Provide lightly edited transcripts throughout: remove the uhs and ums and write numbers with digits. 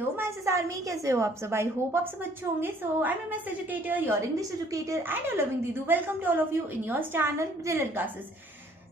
Hello my sis army, कैसे हो आप सब। आई होप आप सब अच्छे होंगे। So I am Ms educator, your English educator and your loving Didu. Welcome to all of you in your channel brilliant classes.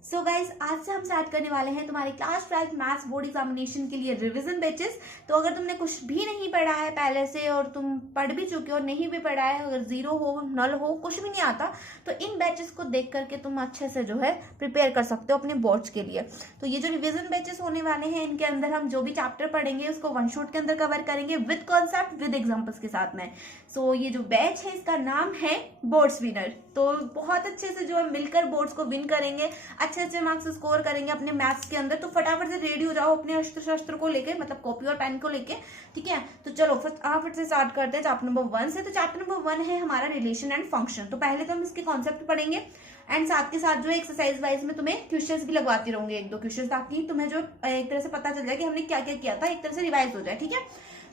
So guys, आज से हम स्टार्ट करने वाले हैं तुम्हारे क्लास 12 मैथ्स बोर्ड एग्जामिनेशन के लिए रिवीजन बैचेस। तो अगर तुमने कुछ भी नहीं पढ़ा है पहले से और तुम पढ़ भी चुके हो, नहीं भी पढ़ा है, अगर जीरो हो, नल हो, कुछ भी नहीं आता, तो इन बैचेस को देख करके तुम अच्छे से जो है प्रिपेयर कर सकते हो अपने बोर्ड्स के लिए। तो ये जो रिवीजन बैचेस होने वाले हैं, इनके अंदर हम जो भी चैप्टर पढ़ेंगे उसको वन शॉट के अंदर कवर करेंगे विद कॉन्सेप्ट, विद एग्जाम्पल्स के साथ में। सो ये जो बैच है इसका नाम है बोर्ड्स विनर। तो बहुत अच्छे से जो है मिलकर बोर्ड्स को विन करेंगे, अच्छे अच्छे मार्क्स स्कोर करेंगे अपने मैथ्स के अंदर। तो फटाफट से रेडी हो जाओ अपने अस्त्र शस्त्र को लेके, मतलब कॉपी और पेन को लेके, ठीक है। तो चलो फटाफट से स्टार्ट करते हैं चैप्टर नंबर 1 से। तो चैप्टर नंबर 1 है हमारा रिलेशन एंड फंक्शन। तो पहले तो हम इसके कॉन्सेप्ट पढ़ेंगे एंड साथ के साथ जो एक्सरसाइज वाइज में तुम्हें क्वेश्चंस भी लगवाती रहूंगी, एक दो क्वेश्चंस, ताकि तुम्हें जो एक तरह से पता चल जाए कि हमने क्या क्या किया था, एक तरह से रिवाइज हो जाए, ठीक है।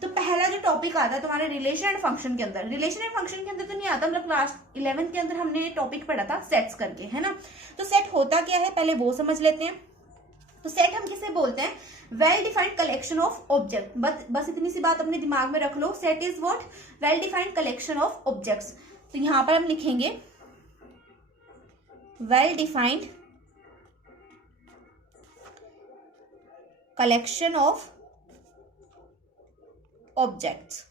तो पहला जो टॉपिक आता है तुम्हारे रिलेशन एंड फंक्शन के अंदर, रिलेशन एंड फंक्शन के अंदर तो नहीं आता, मतलब क्लास 11 के अंदर हमने टॉपिक पढ़ा था सेट्स करके, है ना। तो सेट होता क्या है पहले वो समझ लेते हैं। तो सेट हम किसे बोलते हैं? Well defined collection of object. बस इतनी सी बात अपने दिमाग में रख लो। Set is what? Well defined collection of objects. तो यहां पर हम लिखेंगे well defined collection of objects,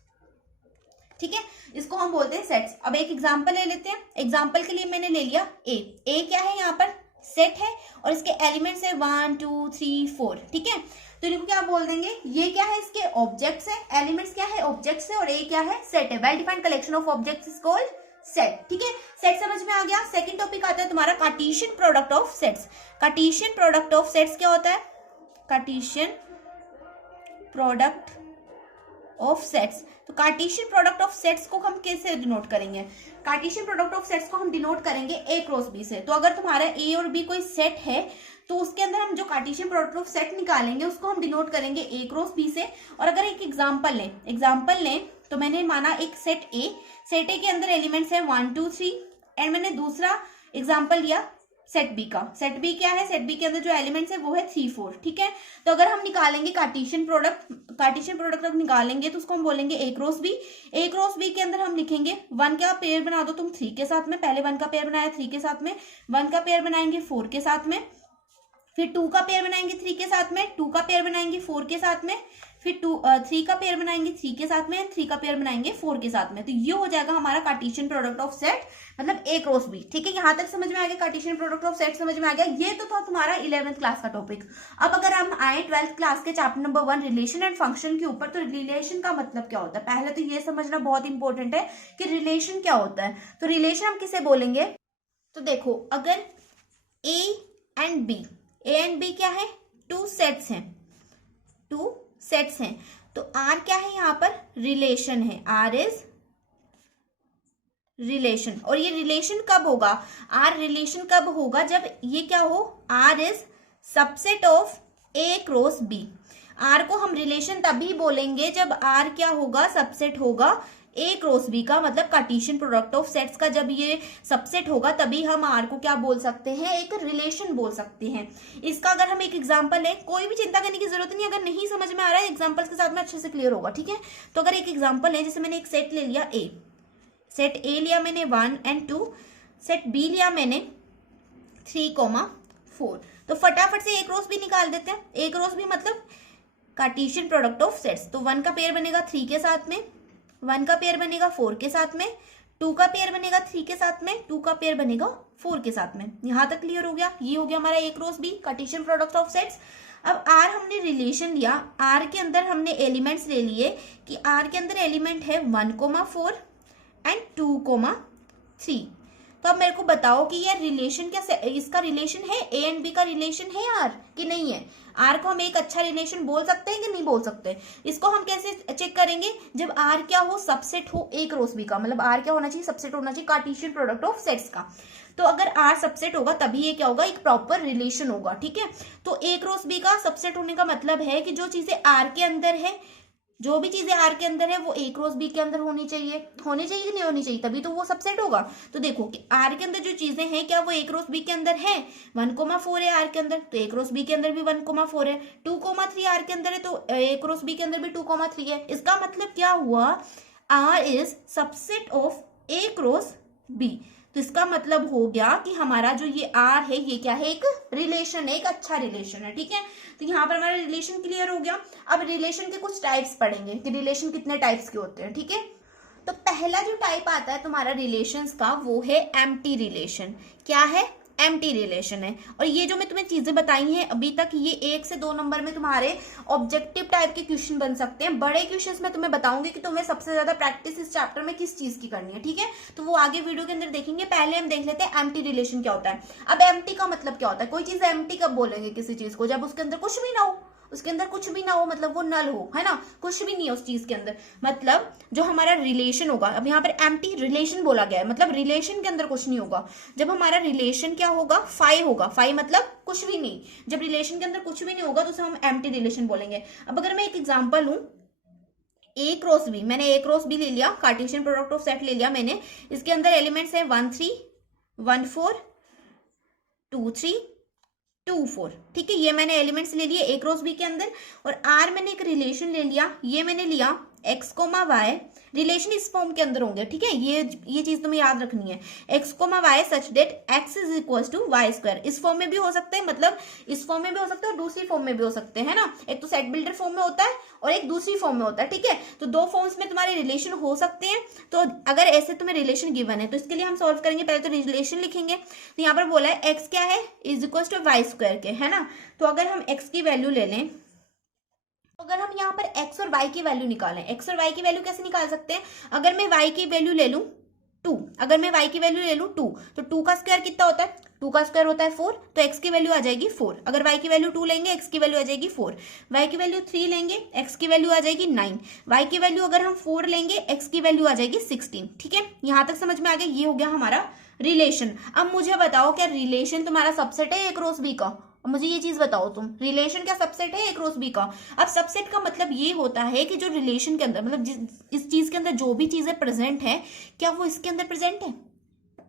ठीक है। इसको हम बोलते हैं सेट्स। अब एक एग्जांपल ले लेते हैं। एग्जांपल के लिए मैंने ले लिया ए क्या है? यहाँ पर सेट है और इसके एलिमेंट्स है 1 2 3 4, ठीक है। तो इनको क्या बोल देंगे? ये क्या है? इसके ऑब्जेक्ट्स है, एलिमेंट्स क्या है? ऑब्जेक्ट्स है, और ए क्या है? सेट है। Well defined collection of objects is called set, ठीक है। सेट समझ में आ गया। सेकंड टॉपिक आता है तुम्हारा Cartesian product of sets. Cartesian product of sets क्या होता है? Cartesian product of sets. तो कार्टेशियन प्रोडक्ट ऑफ सेट्स को हम कैसे डिनोट करेंगे? कार्टेशियन प्रोडक्ट ऑफ सेट्स को हम डिनोट करेंगे ए क्रॉस बी से। तो अगर तुम्हारा ए और बी कोई सेट है तो उसके अंदर हम जो कार्टेशियन प्रोडक्ट ऑफ सेट निकालेंगे उसको हम डिनोट करेंगे ए क्रॉस बी से। और अगर एक एग्जांपल लें तो मैंने माना एक सेट ए के अंदर एलिमेंट्स है 1 2 3 एंड मैंने दूसरा एग्जाम्पल लिया सेट बी का। सेट बी क्या है? सेट बी के अंदर जो एलिमेंट्स है वो है 3 4, ठीक है। तो अगर हम निकालेंगे कार्टेशियन प्रोडक्ट अब निकालेंगे तो उसको हम बोलेंगे ए क्रॉस बी। ए क्रॉस बी के अंदर हम लिखेंगे 1 का पेयर बना दो तुम 3 के साथ में। पहले 1 का पेयर बनाया 3 के साथ में, 1 का पेयर बनाएंगे 4 के साथ में, फिर 2 का पेयर बनाएंगे 3 के साथ में, 2 का पेयर बनाएंगे 4 के साथ में, फिर 3 का पेयर बनाएंगे 3 के साथ में, 3 का पेयर बनाएंगे 4 के साथ में। तो ये हो जाएगा हमारा कार्टेशियन प्रोडक्ट ऑफ सेट, मतलब ए क्रॉस बी, ठीक है। यहां तक समझ में आ गया? कार्टेशियन प्रोडक्ट ऑफ सेट समझ में आ गया। ये तो था तुम्हारा 11th क्लास का टॉपिक। अब अगर हम आए 12th क्लास के chapter number 1 relation and function के ऊपर, तो रिलेशन का मतलब क्या होता है पहले तो ये समझना बहुत इंपॉर्टेंट है कि रिलेशन क्या होता है। तो रिलेशन हम किसे बोलेंगे? तो देखो, अगर ए एंड बी क्या है? 2 सेट्स हैं। तो आर क्या है? यहाँ पर रिलेशन है। R is relation. और ये रिलेशन कब होगा? आर रिलेशन कब होगा? जब ये क्या हो? R is subset of A cross B. R को हम रिलेशन तभी बोलेंगे जब आर क्या होगा? सबसेट होगा ए क्रॉस बी का, मतलब कार्टेशियन प्रोडक्ट ऑफ सेट्स का जब ये सबसेट होगा तभी हम आर को क्या बोल सकते हैं? एक रिलेशन बोल सकते हैं। इसका अगर हम एक एग्जांपल लें, कोई भी चिंता करने की जरूरत नहीं, अगर नहीं समझ में आ रहा है एग्जांपल्स के साथ में अच्छे से क्लियर होगा, ठीक है। तो अगर एक एग्जांपल है, जैसे मैंने एक सेट ले लिया ए, सेट ए लिया मैंने 1 and 2, सेट बी लिया मैंने 3,4। तो फटाफट से ए क्रॉस बी निकाल देते हैं। ए क्रॉस बी मतलब कार्टेशियन प्रोडक्ट ऑफ सेट्स। तो 1 का पेयर बनेगा 3 के साथ में, 1 का पेयर बनेगा 4 के साथ में, 2 का पेयर बनेगा 3 के साथ में, 2 का पेयर बनेगा 4 के साथ में। यहां तक क्लियर हो गया? ये हो गया हमारा A cross B, Cartesian product of sets. अब आर हमने रिलेशन लिया, आर के अंदर हमने एलिमेंट्स ले लिए कि आर के अंदर एलिमेंट है 1,4 एंड 2,3। तो अब मेरे को बताओ कि ये रिलेशन क्या, इसका रिलेशन है ए एंड बी का रिलेशन है आर कि नहीं है? आर को हम एक अच्छा रिलेशन बोल सकते हैं कि नहीं बोल सकते? इसको हम कैसे चेक करेंगे? जब आर क्या हो? सबसेट हो ए क्रॉस बी का, मतलब आर क्या होना चाहिए? सबसेट होना चाहिए कार्टेशियन प्रोडक्ट ऑफ सेट्स का। तो अगर आर सबसेट होगा तभी ये क्या होगा? एक प्रॉपर रिलेशन होगा, ठीक है। तो ए क्रॉस बी का सबसेट होने का मतलब है कि जो चीजें आर के अंदर है जो भी चीजें आर के अंदर है वो ए क्रॉस बी के अंदर होनी चाहिए कि नहीं होनी चाहिए, तभी तो वो सबसेट होगा। तो देखो कि आर के अंदर जो चीजें हैं क्या वो ए क्रॉस बी के अंदर है, 1,4 है आर के अंदर, तो ए क्रॉस बी के अंदर भी 1,4 है। 2,3 आर के अंदर है तो ए क्रॉस बी के अंदर भी 2,3 है। इसका मतलब क्या हुआ, R is subset of A cross B. तो इसका मतलब हो गया कि हमारा जो ये आर है ये क्या है, एक रिलेशन है, एक अच्छा रिलेशन है। ठीक है, तो यहाँ पर हमारा रिलेशन क्लियर हो गया। अब रिलेशन के कुछ टाइप्स पढ़ेंगे कि रिलेशन कितने टाइप्स के होते हैं। ठीक है, तो पहला जो टाइप आता है तुम्हारा रिलेशंस का वो है एम्प्टी रिलेशन। क्या है, एम्प्टी रिलेशन है। और ये जो मैं तुम्हें चीजें बताई हैं अभी तक, ये 1 से 2 नंबर में तुम्हारे ऑब्जेक्टिव टाइप के क्वेश्चन बन सकते हैं। बड़े क्वेश्चंस में तुम्हें बताऊंगी कि तुम्हें सबसे ज्यादा प्रैक्टिस इस चैप्टर में किस चीज की करनी है। ठीक है, तो वो आगे वीडियो के अंदर देखेंगे। पहले हम देख लेते हैं एम्प्टी रिलेशन क्या होता है। अब एम्प्टी का मतलब क्या होता है, कोई चीज एम्प्टी कब बोलेंगे किसी चीज को, जब उसके अंदर कुछ भी ना हो, उसके अंदर कुछ भी ना हो, मतलब वो नल हो, है ना, कुछ भी नहीं है उस चीज के अंदर। मतलब जो हमारा रिलेशन होगा, अब यहाँ पर एम्प्टी रिलेशन बोला गया है, मतलब रिलेशन के अंदर कुछ नहीं होगा। जब हमारा रिलेशन क्या होगा, फाई होगा। फाई मतलब कुछ भी नहीं। जब रिलेशन के अंदर कुछ भी नहीं होगा तो उसे हम एम्प्टी रिलेशन बोलेंगे। अब अगर मैं एक एग्जांपल लूं, ए क्रॉस बी, मैंने ए क्रॉस बी ले लिया, कार्टेशियन प्रोडक्ट ऑफ सेट ले लिया मैंने। इसके अंदर एलिमेंट्स है 1 3 1 4 2 3 2 4। ठीक है, ये मैंने एलिमेंट्स ले लिए ए क्रॉस बी के अंदर। और आर मैंने एक रिलेशन ले लिया, ये मैंने लिया एक्स कोमा वाई। रिलेशन इस फॉर्म के अंदर होंगे। ठीक है, ये चीज तुम्हें याद रखनी है, x comma y such that x is equal to y square. इस फॉर्म में भी हो सकते हैं, मतलब इस फॉर्म में भी हो सकते हैं और दूसरी फॉर्म में भी हो सकते हैं, है ना। एक तो सेट बिल्डर फॉर्म में होता है और एक दूसरी फॉर्म में होता है। ठीक है, तो 2 फॉर्म्स में तुम्हारे रिलेशन हो सकते हैं। तो अगर ऐसे तुम्हें रिलेशन गिवन है तो इसके लिए हम सॉल्व करेंगे। पहले तो रिलेशन लिखेंगे। तो यहाँ पर बोला है एक्स क्या है, is equal to y square के, है ना। तो अगर हम एक्स की वैल्यू ले लें, अगर हम यहाँ पर x और y की वैल्यू निकालें, x और y की वैल्यू कैसे निकाल सकते हैं, अगर मैं y की वैल्यू ले लूं 2, अगर मैं y की वैल्यू ले लूं 2, तो 2 का स्क्वायर कितना होता है, 2 का स्क्वायर होता है 4, तो x की वैल्यू आ जाएगी 4। अगर y की वैल्यू 2 लेंगे, x की वैल्यू आ जाएगी 4। y की वैल्यू 3 लेंगे, x की वैल्यू आ जाएगी 9। y की वैल्यू अगर हम 4 लेंगे, x की वैल्यू आ जाएगी 16। ठीक है, यहां तक समझ में आ गया। ये हो गया हमारा रिलेशन। अब मुझे बताओ, क्या रिलेशन तुम्हारा सबसेट है ए क्रॉस बी का? मुझे ये चीज बताओ तुम, रिलेशन क्या सबसेट है ए क्रॉस बी का? अब सबसेट का मतलब ये होता है कि जो रिलेशन के अंदर, मतलब इस चीज के अंदर जो भी चीजें प्रेजेंट है, क्या वो इसके अंदर प्रेजेंट है?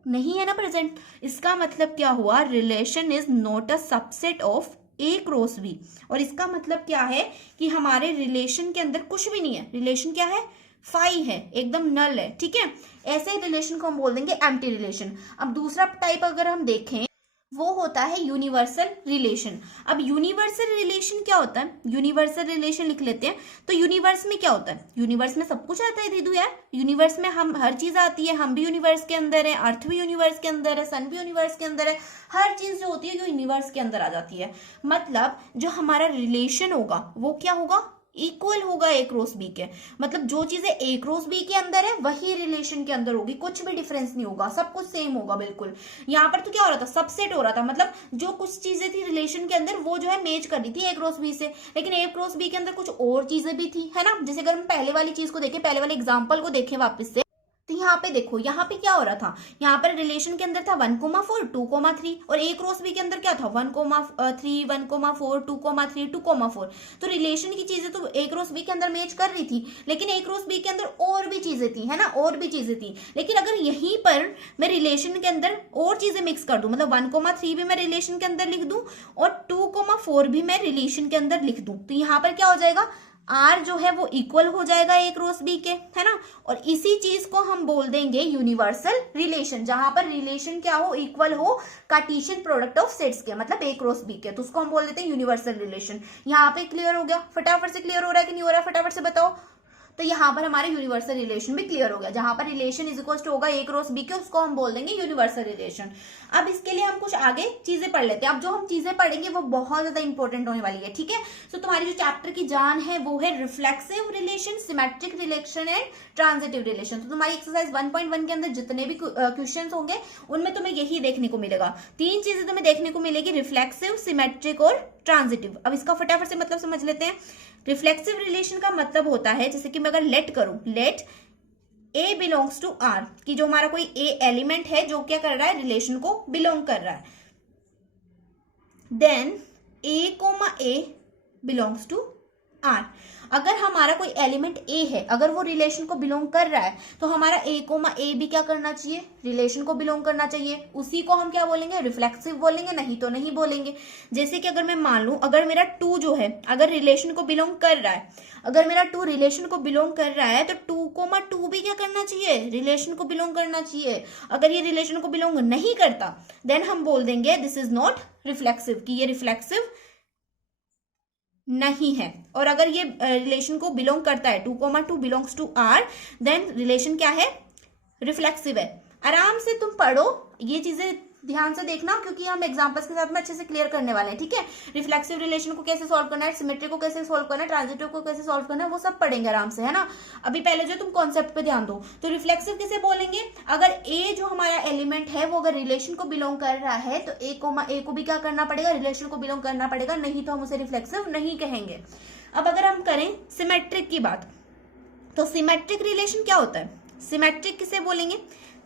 नहीं है ना प्रेजेंट। इसका मतलब क्या हुआ, relation is not a subset of A cross B. और इसका मतलब क्या है कि हमारे रिलेशन के अंदर कुछ भी नहीं है। रिलेशन क्या है, फाई है, एकदम नल है। ठीक है, ऐसे रिलेशन को हम बोल देंगे एम्प्टी रिलेशन। अब दूसरा टाइप अगर हम देखें, वो होता है यूनिवर्सल रिलेशन। अब यूनिवर्सल रिलेशन क्या होता है, यूनिवर्सल रिलेशन लिख लेते हैं। तो यूनिवर्स में क्या होता है, यूनिवर्स में सब कुछ आता है दीदू यार। यूनिवर्स में हम हर चीज आती है, हम भी यूनिवर्स के अंदर है, अर्थ भी यूनिवर्स के अंदर है, सन भी यूनिवर्स के अंदर है। हर चीज जो होती है वो यूनिवर्स के अंदर आ जाती है। मतलब जो हमारा रिलेशन होगा वो क्या होगा, इक्वल होगा ए क्रॉस बी के। मतलब जो चीजें ए क्रॉस बी के अंदर है वही रिलेशन के अंदर होगी, कुछ भी डिफरेंस नहीं होगा, सब कुछ सेम होगा बिल्कुल। यहाँ पर तो क्या हो रहा था, सबसेट हो रहा था। मतलब जो कुछ चीजें थी रिलेशन के अंदर वो जो है मैच कर रही थी ए क्रॉस बी से, लेकिन ए क्रॉस बी के अंदर कुछ और चीजें भी थी, है ना। जैसे अगर हम पहले वाली चीज को देखें, पहले वाले एग्जाम्पल को देखें वापस से, तो यहाँ पे देखो, यहाँ पे क्या हो रहा था, यहाँ पर रिलेशन के अंदर था 1,4 2,3 और ए क्रॉस बी के अंदर क्या था 1,3 1,4 2,3 2,4। तो रिलेशन की चीजें तो ए क्रॉस बी के अंदर मैच कर रही थी, लेकिन ए क्रॉस बी के अंदर और भी चीजें थी, है ना, और भी चीजें थी। लेकिन अगर यहीं पर मैं रिलेशन के अंदर और चीजें मिक्स कर दूं, मतलब 1,3 भी मैं रिलेशन के अंदर लिख दूं और 2,4 भी मैं रिलेशन के अंदर लिख दूं, तो यहाँ पर क्या हो जाएगा, आर जो है वो इक्वल हो जाएगा ए क्रॉस बी के, है ना। और इसी चीज को हम बोल देंगे यूनिवर्सल रिलेशन, जहां पर रिलेशन क्या हो, इक्वल हो कार्टेशियन प्रोडक्ट ऑफ सेट्स के, मतलब ए क्रॉस बी के, तो उसको हम बोल देते हैं यूनिवर्सल रिलेशन। यहाँ पे क्लियर हो गया? फटाफट से क्लियर हो रहा है कि नहीं हो रहा है, फटाफट से बताओ। तो यहाँ पर हमारे यूनिवर्सल रिलेशन भी क्लियर हो गया। जहां पर रिलेशन इज इक्वल टू होगा ए क्रॉस बी के, उसको हम बोल देंगे यूनिवर्सल रिलेशन। अब इसके लिए हम कुछ आगे चीजें पढ़ लेते हैं। अब जो हम चीजें पढ़ेंगे वो बहुत ज्यादा इंपॉर्टेंट होने वाली है, ठीक है। तो तुम्हारी जो चैप्टर की जान है वो है reflexive relation, symmetric relation and transitive relation. तो तुम्हारी एक्सरसाइज 1.1 के अंदर जितने भी क्वेश्चंस होंगे उनमें तुम्हें यही देखने को मिलेगा। 3 चीजें तुम्हें देखने को मिलेगी, रिफ्लेक्सिव, सिमेट्रिक और ट्रांजिटिव। अब इसका फटाफट से मतलब समझ लेते हैं। रिफ्लेक्सिव रिलेशन का मतलब होता है, जैसे कि मैं अगर लेट करूं, let A belongs to R, कि जो हमारा कोई ए एलिमेंट है जो क्या कर रहा है, रिलेशन को बिलोंग कर रहा है, then A comma A belongs to R. अगर हमारा कोई एलिमेंट ए है, अगर वो रिलेशन को बिलोंग कर रहा है तो हमारा ए कोमा ए भी क्या करना चाहिए, रिलेशन को बिलोंग करना चाहिए। उसी को हम क्या बोलेंगे, रिफ्लेक्सिव बोलेंगे, नहीं तो नहीं बोलेंगे। जैसे कि अगर मैं मान लूं, अगर मेरा 2 जो है अगर रिलेशन को बिलोंग कर रहा है, अगर मेरा 2 रिलेशन को बिलोंग कर रहा है तो 2,2 भी क्या करना चाहिए, रिलेशन को बिलोंग करना चाहिए। अगर ये रिलेशन को बिलोंग नहीं करता देन हम बोल देंगे दिस इज नॉट रिफ्लेक्सिव, कि ये रिफ्लेक्सिव नहीं है। और अगर ये रिलेशन को बिलोंग करता है, 2,2 belongs to R, then relation क्या है, रिफ्लेक्सिव है। आराम से तुम पढ़ो, ये चीजें ध्यान से देखना, क्योंकि हम एग्जांपल्स के साथ में अच्छे से क्लियर करने वाले हैं, ठीक है। रिफ्लेक्सिव रिलेशन को कैसे सॉल्व करना है, सिमेट्री को कैसे सॉल्व करना है, ट्रांजिटिव को कैसे सॉल्व करना है, वो सब पढ़ेंगे आराम से, है ना। अभी पहले जो तुम कॉन्सेप्ट पे ध्यान दो। तो रिफ्लेक्सिव किसे बोलेंगे, अगर ए जो हमारा एलिमेंट है वो अगर रिलेशन को बिलोंग कर रहा है तो ए को भी क्या करना पड़ेगा, रिलेशन को बिलोंग करना पड़ेगा, नहीं तो हम उसे रिफ्लेक्सिव नहीं कहेंगे। अब अगर हम करें सिमेट्रिक की बात, तो सिमेट्रिक रिलेशन क्या होता है, सिमेट्रिक किसे बोलेंगे,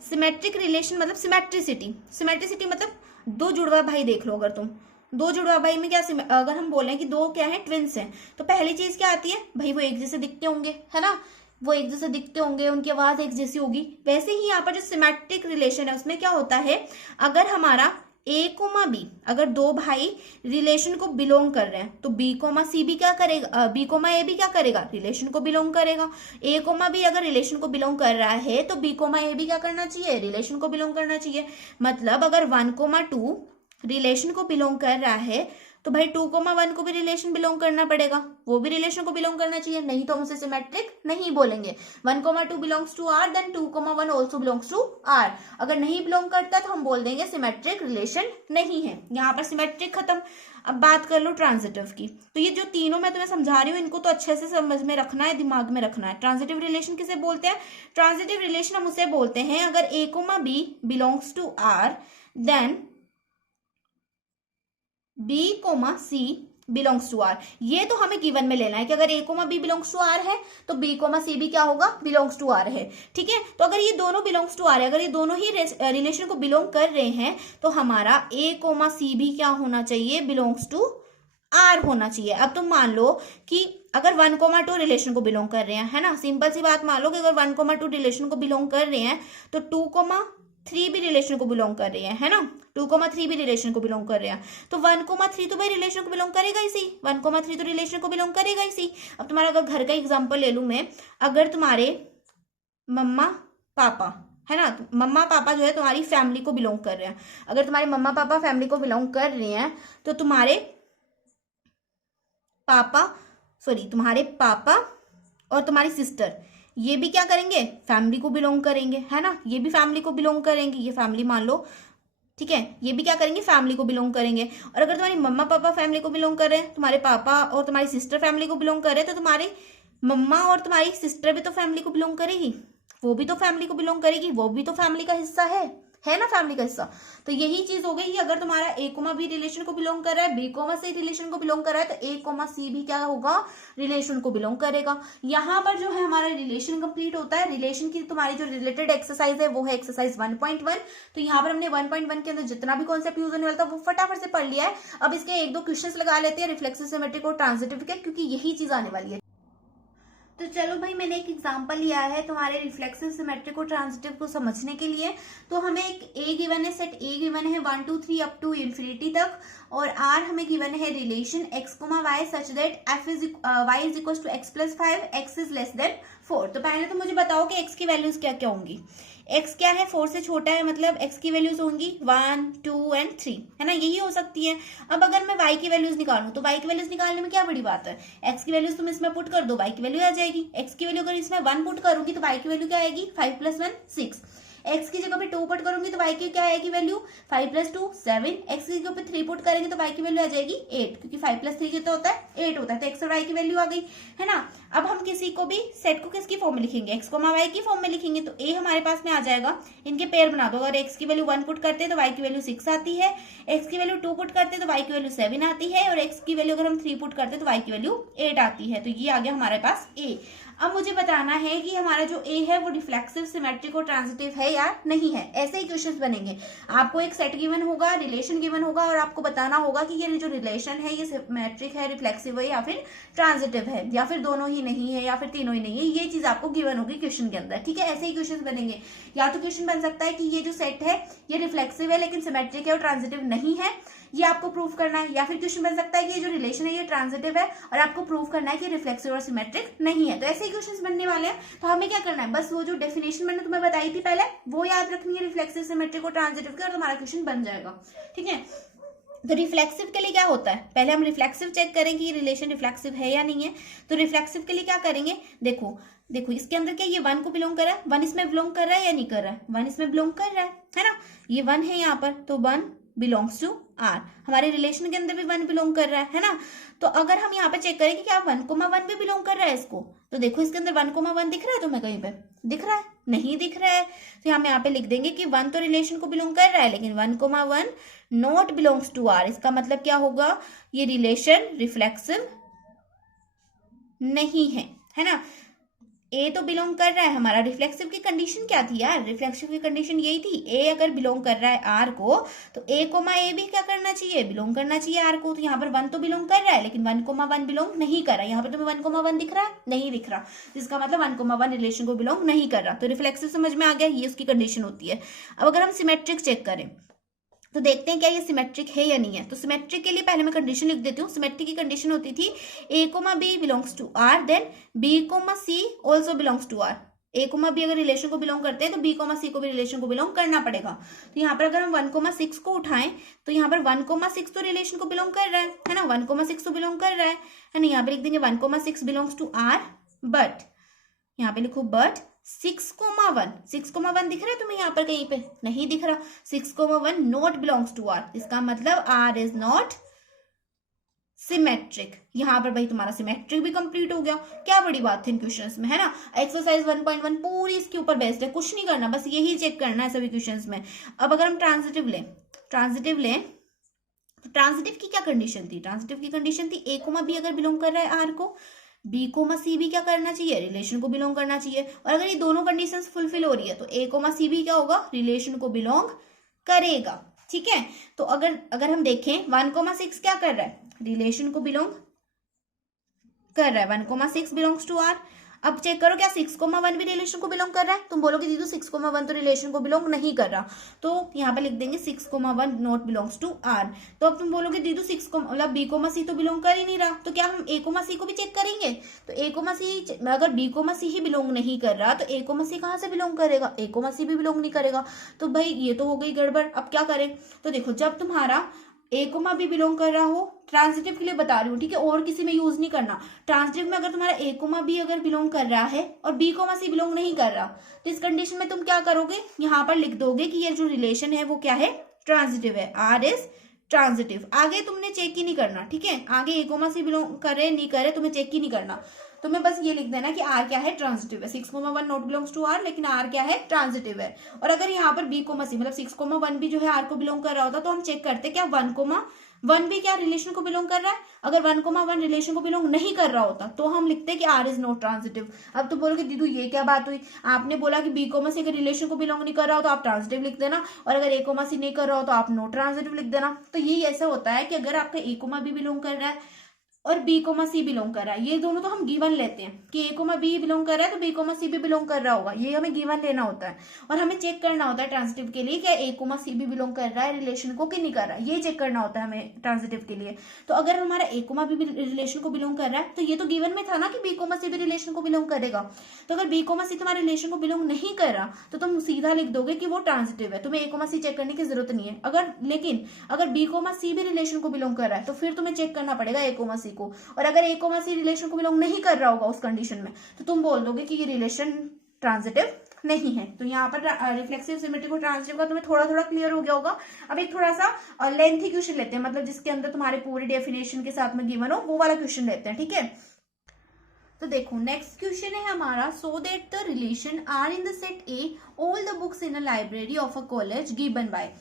सिमेट्रिक रिलेशन मतलब सिमेट्रिसिटी। सिमेट्रिसिटी मतलब दो जुड़वा भाई देख लो, अगर तुम दो जुड़वा भाई में क्या, अगर हम बोलें कि दो क्या है, ट्विंस हैं, तो पहली चीज क्या आती है भाई, वो एक जैसे दिखते होंगे, है ना, वो एक जैसे दिखते होंगे, उनकी आवाज एक जैसी होगी। वैसे ही यहाँ पर जो सिमेट्रिक रिलेशन है उसमें क्या होता है, अगर हमारा ए कोमा बी, अगर दो भाई रिलेशन को बिलोंग कर रहे हैं तो बी कोमा सी भी क्या करेगा, बी कोमा ए भी क्या करेगा, रिलेशन को बिलोंग करेगा। ए कोमा बी अगर रिलेशन को बिलोंग कर रहा है तो बी कोमा ए भी क्या करना चाहिए, रिलेशन को बिलोंग करना चाहिए। मतलब अगर 1,2 रिलेशन को बिलोंग कर रहा है तो भाई 2,1 को भी रिलेशन बिलोंग करना पड़ेगा, वो भी रिलेशन को बिलोंग करना चाहिए, नहीं तो हम उसे सिमेट्रिक नहीं बोलेंगे। 1,2 belongs to R, then 2,1 also belongs to R. अगर नहीं बिलोंग करता तो हम बोल देंगे सिमेट्रिक रिलेशन नहीं है। यहाँ पर सिमेट्रिक खत्म। अब बात कर लो ट्रांजिटिव की। तो ये जो तीनों मैं तुम्हें समझा रही हूँ इनको तो अच्छे से समझ में रखना है, दिमाग में रखना है। ट्रांजिटिव रिलेशन किसे बोलते हैं, ट्रांजिटिव रिलेशन हम उसे बोलते हैं अगर A comma B belongs to R, then B comma C belongs to R. ये तो हमें गिवन में लेना है कि अगर A comma B belongs to R है तो बी कोमा सी भी क्या होगा, बिलोंग्स टू आर है, ठीक है। तो अगर ये दोनों बिलोंग्स टू आर है, अगर ये दोनों ही रिलेशन को बिलोंग कर रहे हैं तो हमारा ए कोमा सी भी क्या होना चाहिए, बिलोंग्स टू आर होना चाहिए। अब तुम मान लो कि अगर 1,2 रिलेशन को बिलोंग कर रहे हैं, है ना, सिंपल सी बात मान लो कि अगर 1,2 रिलेशन को बिलोंग कर रहे हैं तो 2,3 भी रिलेशन को बिलोंग कर रहे हैं, है ना, 2,3 भी रिलेशन को बिलोंग कर रहे हैं। तो 1,3 तो भाई रिलेशन को बिलोंग करेगा ही सही, 1,3 तो रिलेशन को बिलोंग करेगा ही सही। अब तुम्हारा अगर घर का एग्जांपल ले लूं मैं, अगर तुम्हारे मम्मा पापा, है ना, मम्मा पापा जो है तुम्हारी फैमिली को बिलोंग कर रहे हैं, अगर तुम्हारे मम्मा पापा फैमिली को बिलोंग कर रहे हैं तो तुम्हारे पापा और तुम्हारी सिस्टर ये भी क्या करेंगे, फैमिली को बिलोंग करेंगे, है ना, ये भी फैमिली को बिलोंग करेंगे, ये फैमिली मान लो, ठीक है, ये भी क्या करेंगे, फैमिली को बिलोंग करेंगे। और अगर तुम्हारी मम्मा पापा फैमिली को बिलोंग कर रहे हैं, तुम्हारे पापा और तुम्हारी सिस्टर फैमिली को बिलोंग कर रहे हैं, तो तुम्हारे मम्मा और तुम्हारी सिस्टर भी तो फैमिली को बिलोंग करेगी, वो भी तो फैमिली को बिलोंग करेगी, वो भी तो फैमिली का हिस्सा है ना, फैमिली का हिस्सा। तो यही चीज हो गई कि अगर तुम्हारा ए कोमा बी रिलेशन को बिलोंग कर रहा है, बी कोमा सी रिलेशन को बिलोंग कर रहा है, तो ए कोमा सी भी क्या होगा, रिलेशन को बिलोंग करेगा। यहाँ पर जो है हमारा रिलेशन कंप्लीट होता है। रिलेशन की तुम्हारी जो रिलेटेड एक्सरसाइज है वो है एक्सरसाइज 1.1। तो यहाँ पर हमने 1.1 के अंदर जितना भी कॉन्सेप्ट यूज होने वाला था वो फटाफट से पढ़ लिया है। अब इसके 1-2 क्वेश्चन लगा लेते हैं रिफ्लेक्सिव, सिमेट्रिक और ट्रांजिटिव के, क्योंकि यही चीज आने वाली है। तो चलो भाई, मैंने एक एग्जांपल लिया है तुम्हारे रिफ्लेक्सिव, सिमेट्रिक और ट्रांजिटिव को समझने के लिए। तो हमें एक ए गिवन है, सेट ए गिवन है 1 2 3 अप टू इन्फिनिटी तक, और आर हमें गिवन है relation x, y such that y is equal to x plus 5, x is less than 4। तो पहले तो मुझे बताओ कि x की वैल्यूज क्या क्या होंगी। x क्या है, 4 से छोटा है, मतलब x की वैल्यूज होंगी 1 2 एंड 3, है ना, यही हो सकती है। अब अगर मैं y की वैल्यूज निकालूं तो y की वैल्यूज निकालने में क्या बड़ी बात है, x की वैल्यूज तुम इसमें पुट कर दो, y की वैल्यू आ जाएगी। x की वैल्यू अगर इसमें 1 पुट करूंगी तो y की वैल्यू क्या आएगी, 5 + 1 6। x की जगह पे 2 पुट करूंगी तो y की क्या आएगी वैल्यू, 5 + 2 7। x की जगह पे 3 पुट करेंगे तो y की वैल्यू आ जाएगी 8, क्योंकि 5 + 3 कितना होता है, 8 होता है। तो x और y की वैल्यू आ गई, है ना। अब हम किसी को भी सेट को किसकी फॉर्म में लिखेंगे, x, y की फॉर्म में लिखेंगे। तो a हमारे पास में आ जाएगा, इनके पेयर बना दो। अगर x की वैल्यू 1 पुट करते हैं तो y की वैल्यू 6 आती है, x की वैल्यू 2 पुट करते हैं तो y की वैल्यू 7 आती है, और x की वैल्यू अगर हम 3 पुट करते हैं तो y की वैल्यू 8 आती है। तो ये आ गया हमारे पास a। अब मुझे बताना है कि हमारा जो ए है वो रिफ्लेक्सिव, सिमेट्रिक और ट्रांजिटिव है या नहीं है। ऐसे ही क्वेश्चंस बनेंगे। आपको एक सेट गिवन होगा, रिलेशन गिवन होगा और आपको बताना होगा कि ये जो रिलेशन है ये सिमेट्रिक है, रिफ्लेक्सिव है या फिर ट्रांजिटिव है, या फिर दोनों ही नहीं है या फिर तीनों ही नहीं है। ये चीज आपको गिवन होगी क्वेश्चन के अंदर, ठीक है। ऐसे ही क्वेश्चन बनेंगे। या तो क्वेश्चन बन सकता है कि ये जो सेट है ये रिफ्लेक्सिव है लेकिन सिमेट्रिक है और ट्रांजिटिव नहीं है, ये आपको प्रूव करना है। या फिर क्वेश्चन बन सकता है कि ये जो रिलेशन है ये ट्रांजिटिव है और आपको प्रूव करना है कि रिफ्लेक्सिव और सिमेट्रिक नहीं है। तो ऐसे ही क्वेश्चंस बनने वाले हैं। तो हमें क्या करना है, बस वो जो डेफिनेशन मैंने तुम्हें बताई थी पहले वो याद रखनी है, रिफ्लेक्सिव, सिमेट्रिक और ट्रांजिटिव की, और तुम्हारा क्वेश्चन बन जाएगा, ठीक है। तो रिफ्लेक्सिव के लिए क्या होता है, पहले हम रिफ्लेक्सिव चेक करें कि ये रिलेशन रिफ्लेक्सिव है या नहीं है। तो रिफ्लेक्सिव के लिए क्या करेंगे, देखो इसके अंदर क्या ये वन को बिलोंग कर रहा है, वन इसमें बिलोंग कर रहा है या नहीं कर रहा है, वन इसमें बिलोंग कर रहा है ना, ये वन है यहाँ पर, तो वन बिलोंग्स टू आर। हमारे रिलेशन के अंदर भी वन बिलोंग कर रहा है ना। तो अगर हम यहाँ पे चेक करें कि क्या 1,1 भी बिलोंग कर रहा है इसको, तो देखो इसके अंदर 1,1 दिख रहा है तुम्हें, कहीं पे दिख रहा है, नहीं दिख रहा है। तो हम यहाँ पे लिख देंगे कि 1 तो रिलेशन को बिलोंग कर रहा है लेकिन 1,1 नॉट बिलोंग्स टू आर। इसका मतलब क्या होगा, ये रिलेशन रिफ्लेक्सिव नहीं है ना। ए तो बिलोंग कर रहा है, हमारा रिफ्लेक्सिव की कंडीशन क्या थी यार, रिफ्लेक्सिव की कंडीशन यही थी, ए अगर बिलोंग कर रहा है आर को तो ए कोमा ए भी क्या करना चाहिए, बिलोंग करना चाहिए आर को। तो यहाँ पर 1 तो बिलोंग कर रहा है लेकिन 1,1 बिलोंग नहीं कर रहा है। यहाँ पर तुम्हें 1,1 दिख रहा है, नहीं दिख रहा, जिसका मतलब 1,1 रिलेशन को बिलोंग नहीं कर रहा। तो रिफ्लेक्सिव समझ में आ गया, ये उसकी कंडीशन होती है। अब अगर हम सिमेट्रिक चेक करें तो देखते हैं क्या ये सिमेट्रिक है या नहीं है। तो सिमेट्रिक के लिए पहले मैं कंडीशन लिख देती हूँ। सिमेट्रिक की कंडीशन होती थी A comma B belongs to R, then B comma C also belongs to R. A comma B अगर रिलेशन को बिलोंग करते हैं तो बी कोमा सी को भी रिलेशन को बिलोंग करना पड़ेगा। तो यहाँ पर अगर हम 1,6 को उठाएं तो यहाँ पर 1,6 तो रिलेशन को बिलोंग कर रहा है ना, 1,6 तो बिलोंग कर रहा है ना। यहाँ पे लिख देंगे 1,6 बिलोंग्स टू आर, बट यहाँ पे लिखो बट 6,1 6,1 दिख रहा है तुम्हें यहाँ पर कहीं पे, नहीं दिख रहा। 6,1 नॉट बिलोंग्स टू आर, इसका मतलब आर इज नॉट सिमेट्रिक। यहाँ पर भाई तुम्हारा सिमेट्रिक भी कंप्लीट हो गया। क्या बड़ी बात थी इन क्वेश्चंस में, है ना। एक्सरसाइज 1.1 पूरी इसके ऊपर बेस्ड है, कुछ नहीं करना, बस यही चेक करना है सभी क्वेश्चंस में। अब अगर हम ट्रांजिटिव लें तो ट्रांजिटिव की क्या कंडीशन थी, ट्रांजिटिव की कंडीशन थी ए कोमा बी अगर बिलोंग कर रहा है आर को, बी कोमा सी भी क्या करना चाहिए, रिलेशन को बिलोंग करना चाहिए। और अगर ये दोनों कंडीशंस फुलफिल हो रही है तो ए कोमा सी भी क्या होगा, रिलेशन को बिलोंग करेगा, ठीक है। तो अगर हम देखें 1,6 क्या कर रहा है, रिलेशन को बिलोंग कर रहा है, 1,6 बिलोंग्स टू आर। अब चेक करो क्या 6,1 भी रिलेशन को बिलोंग कर रहा है। तुम बोलोगे दीदी 6,1 तो रिलेशन को बिलोंग नहीं कर रहा, तो यहाँ पे लिख देंगे 6,1 नॉट बिलोंग्स टू आर। तो अब तुम बोलोगे दीदी 6 मतलब बी कोमा सी तो बिलोंग कर ही नहीं रहा, तो क्या हम ए कोमा सी को भी चेक करेंगे। तो ए कोमा सी अगर बी कोमा सी ही बिलोंग नहीं कर रहा तो ए कोमा सी कहाँ से बिलोंग करेगा, ए कोमा सी भी बिलोंग नहीं करेगा। तो भाई ये तो हो गई गड़बड़। अब क्या करें, तो देखो जब तुम्हारा ए कोमा बी बिलोंग कर रहा हो, ट्रांजिटिव के लिए बता रही हूँ, ठीक है, और किसी में यूज नहीं करना। ट्रांजिटिव में अगर तुम्हारा ए कोमा बी अगर बिलोंग कर रहा है और बी कोमा सी बिलोंग नहीं कर रहा, तो इस कंडीशन में तुम क्या करोगे, यहाँ पर लिख दोगे कि ये जो रिलेशन है वो क्या है, ट्रांजिटिव है, आर इज ट्रांजिटिव। आगे तुमने चेक ही नहीं करना, ठीक है, आगे ए कोमा सी बिलोंग करे नहीं करे तुम्हें चेक ही नहीं करना। तुम्हें बस ये लिख देना कि आर क्या है, ट्रांजिटिव है। 6,1 नॉट बिलोंग्स टू आर, लेकिन आर क्या है, ट्रांजिटिव है। और अगर यहाँ पर बी कोमा सी मतलब 6,1 भी जो है आर को बिलोंग कर रहा होता तो हम चेक करते क्या 1,1 भी क्या रिलेशन को बिलोंग कर रहा है। अगर 1,1 रिलेशन को बिलोंग नहीं कर रहा होता तो हम लिखते कि आर इज नॉट ट्रांजिटिव। अब तो बोलोगे दीदू ये क्या बात हुई, आपने बोला कि बी कोमा सी अगर रिलेशन को बिलोंग नहीं कर रहा हो तो आप ट्रांजिटिव लिख देना, और अगर ए कोमा सी नहीं कर रहा हो तो आप नॉट ट्रांजिटिव लिख देना। तो यही ऐसा होता है कि अगर आपका ए कोमा बी बिलोंग कर रहा है और बी कोमा सी बिलोंग कर रहा है, ये दोनों तो हम गिवन लेते हैं कि ए कोमा बी बिलोंग कर रहा है तो बी कोमा सी भी बिलोंग कर रहा होगा, ये हमें गिवन लेना होता है। और हमें चेक करना होता है ट्रांजिटिव के लिए क्या ए कोमा सी भी बिलोंग कर रहा है रिलेशन को कि नहीं कर रहा है, ये चेक करना होता है हमें ट्रांजिटिव के लिए। तो अगर हमारा ए कोमा बी रिलेशन को बिलोंग कर रहा है तो ये तो गिवन में था ना कि बी कोमा सी भी रिलेशन को बिलोंग करेगा। तो अगर बी कोमा सी तुम्हारे रिलेशन को बिलोंग नहीं कर रहा तो तुम सीधा लिख दोगे कि वो ट्रांजिटिव है, तुम्हें ए कोमा सी चेक करने की जरूरत नहीं है। लेकिन अगर बी कोमा सी भी रिलेशन को बिलोंग कर रहा है तो फिर तुम्हें चेक करना पड़ेगा ए कोमा सी को। और अगर ए कोमा सी रिलेशन को बिलोंग नहीं कर रहा होगा उस कंडीशन में तो तुम बोल दोगे कि ये रिलेशन ट्रांजिटिव नहीं है। तो यहाँ पर रिफ्लेक्सिव, सिमेट्रिक और ट्रांजिटिव का तुम्हें थोड़ा थोड़ा क्लियर हो गया होगा। अब एक थोड़ा सा लेंथी क्वेश्चन लेते हैं, मतलब जिसके अंदर तुम्हारे पूरी डेफिनेशन के साथ में गिवन हो वो वाला क्वेश्चन लेते हैं, ठीक है। तो देखो नेक्स्ट क्वेश्चन है हमारा, so that the relation R in the set A all the books in a library of a college given by.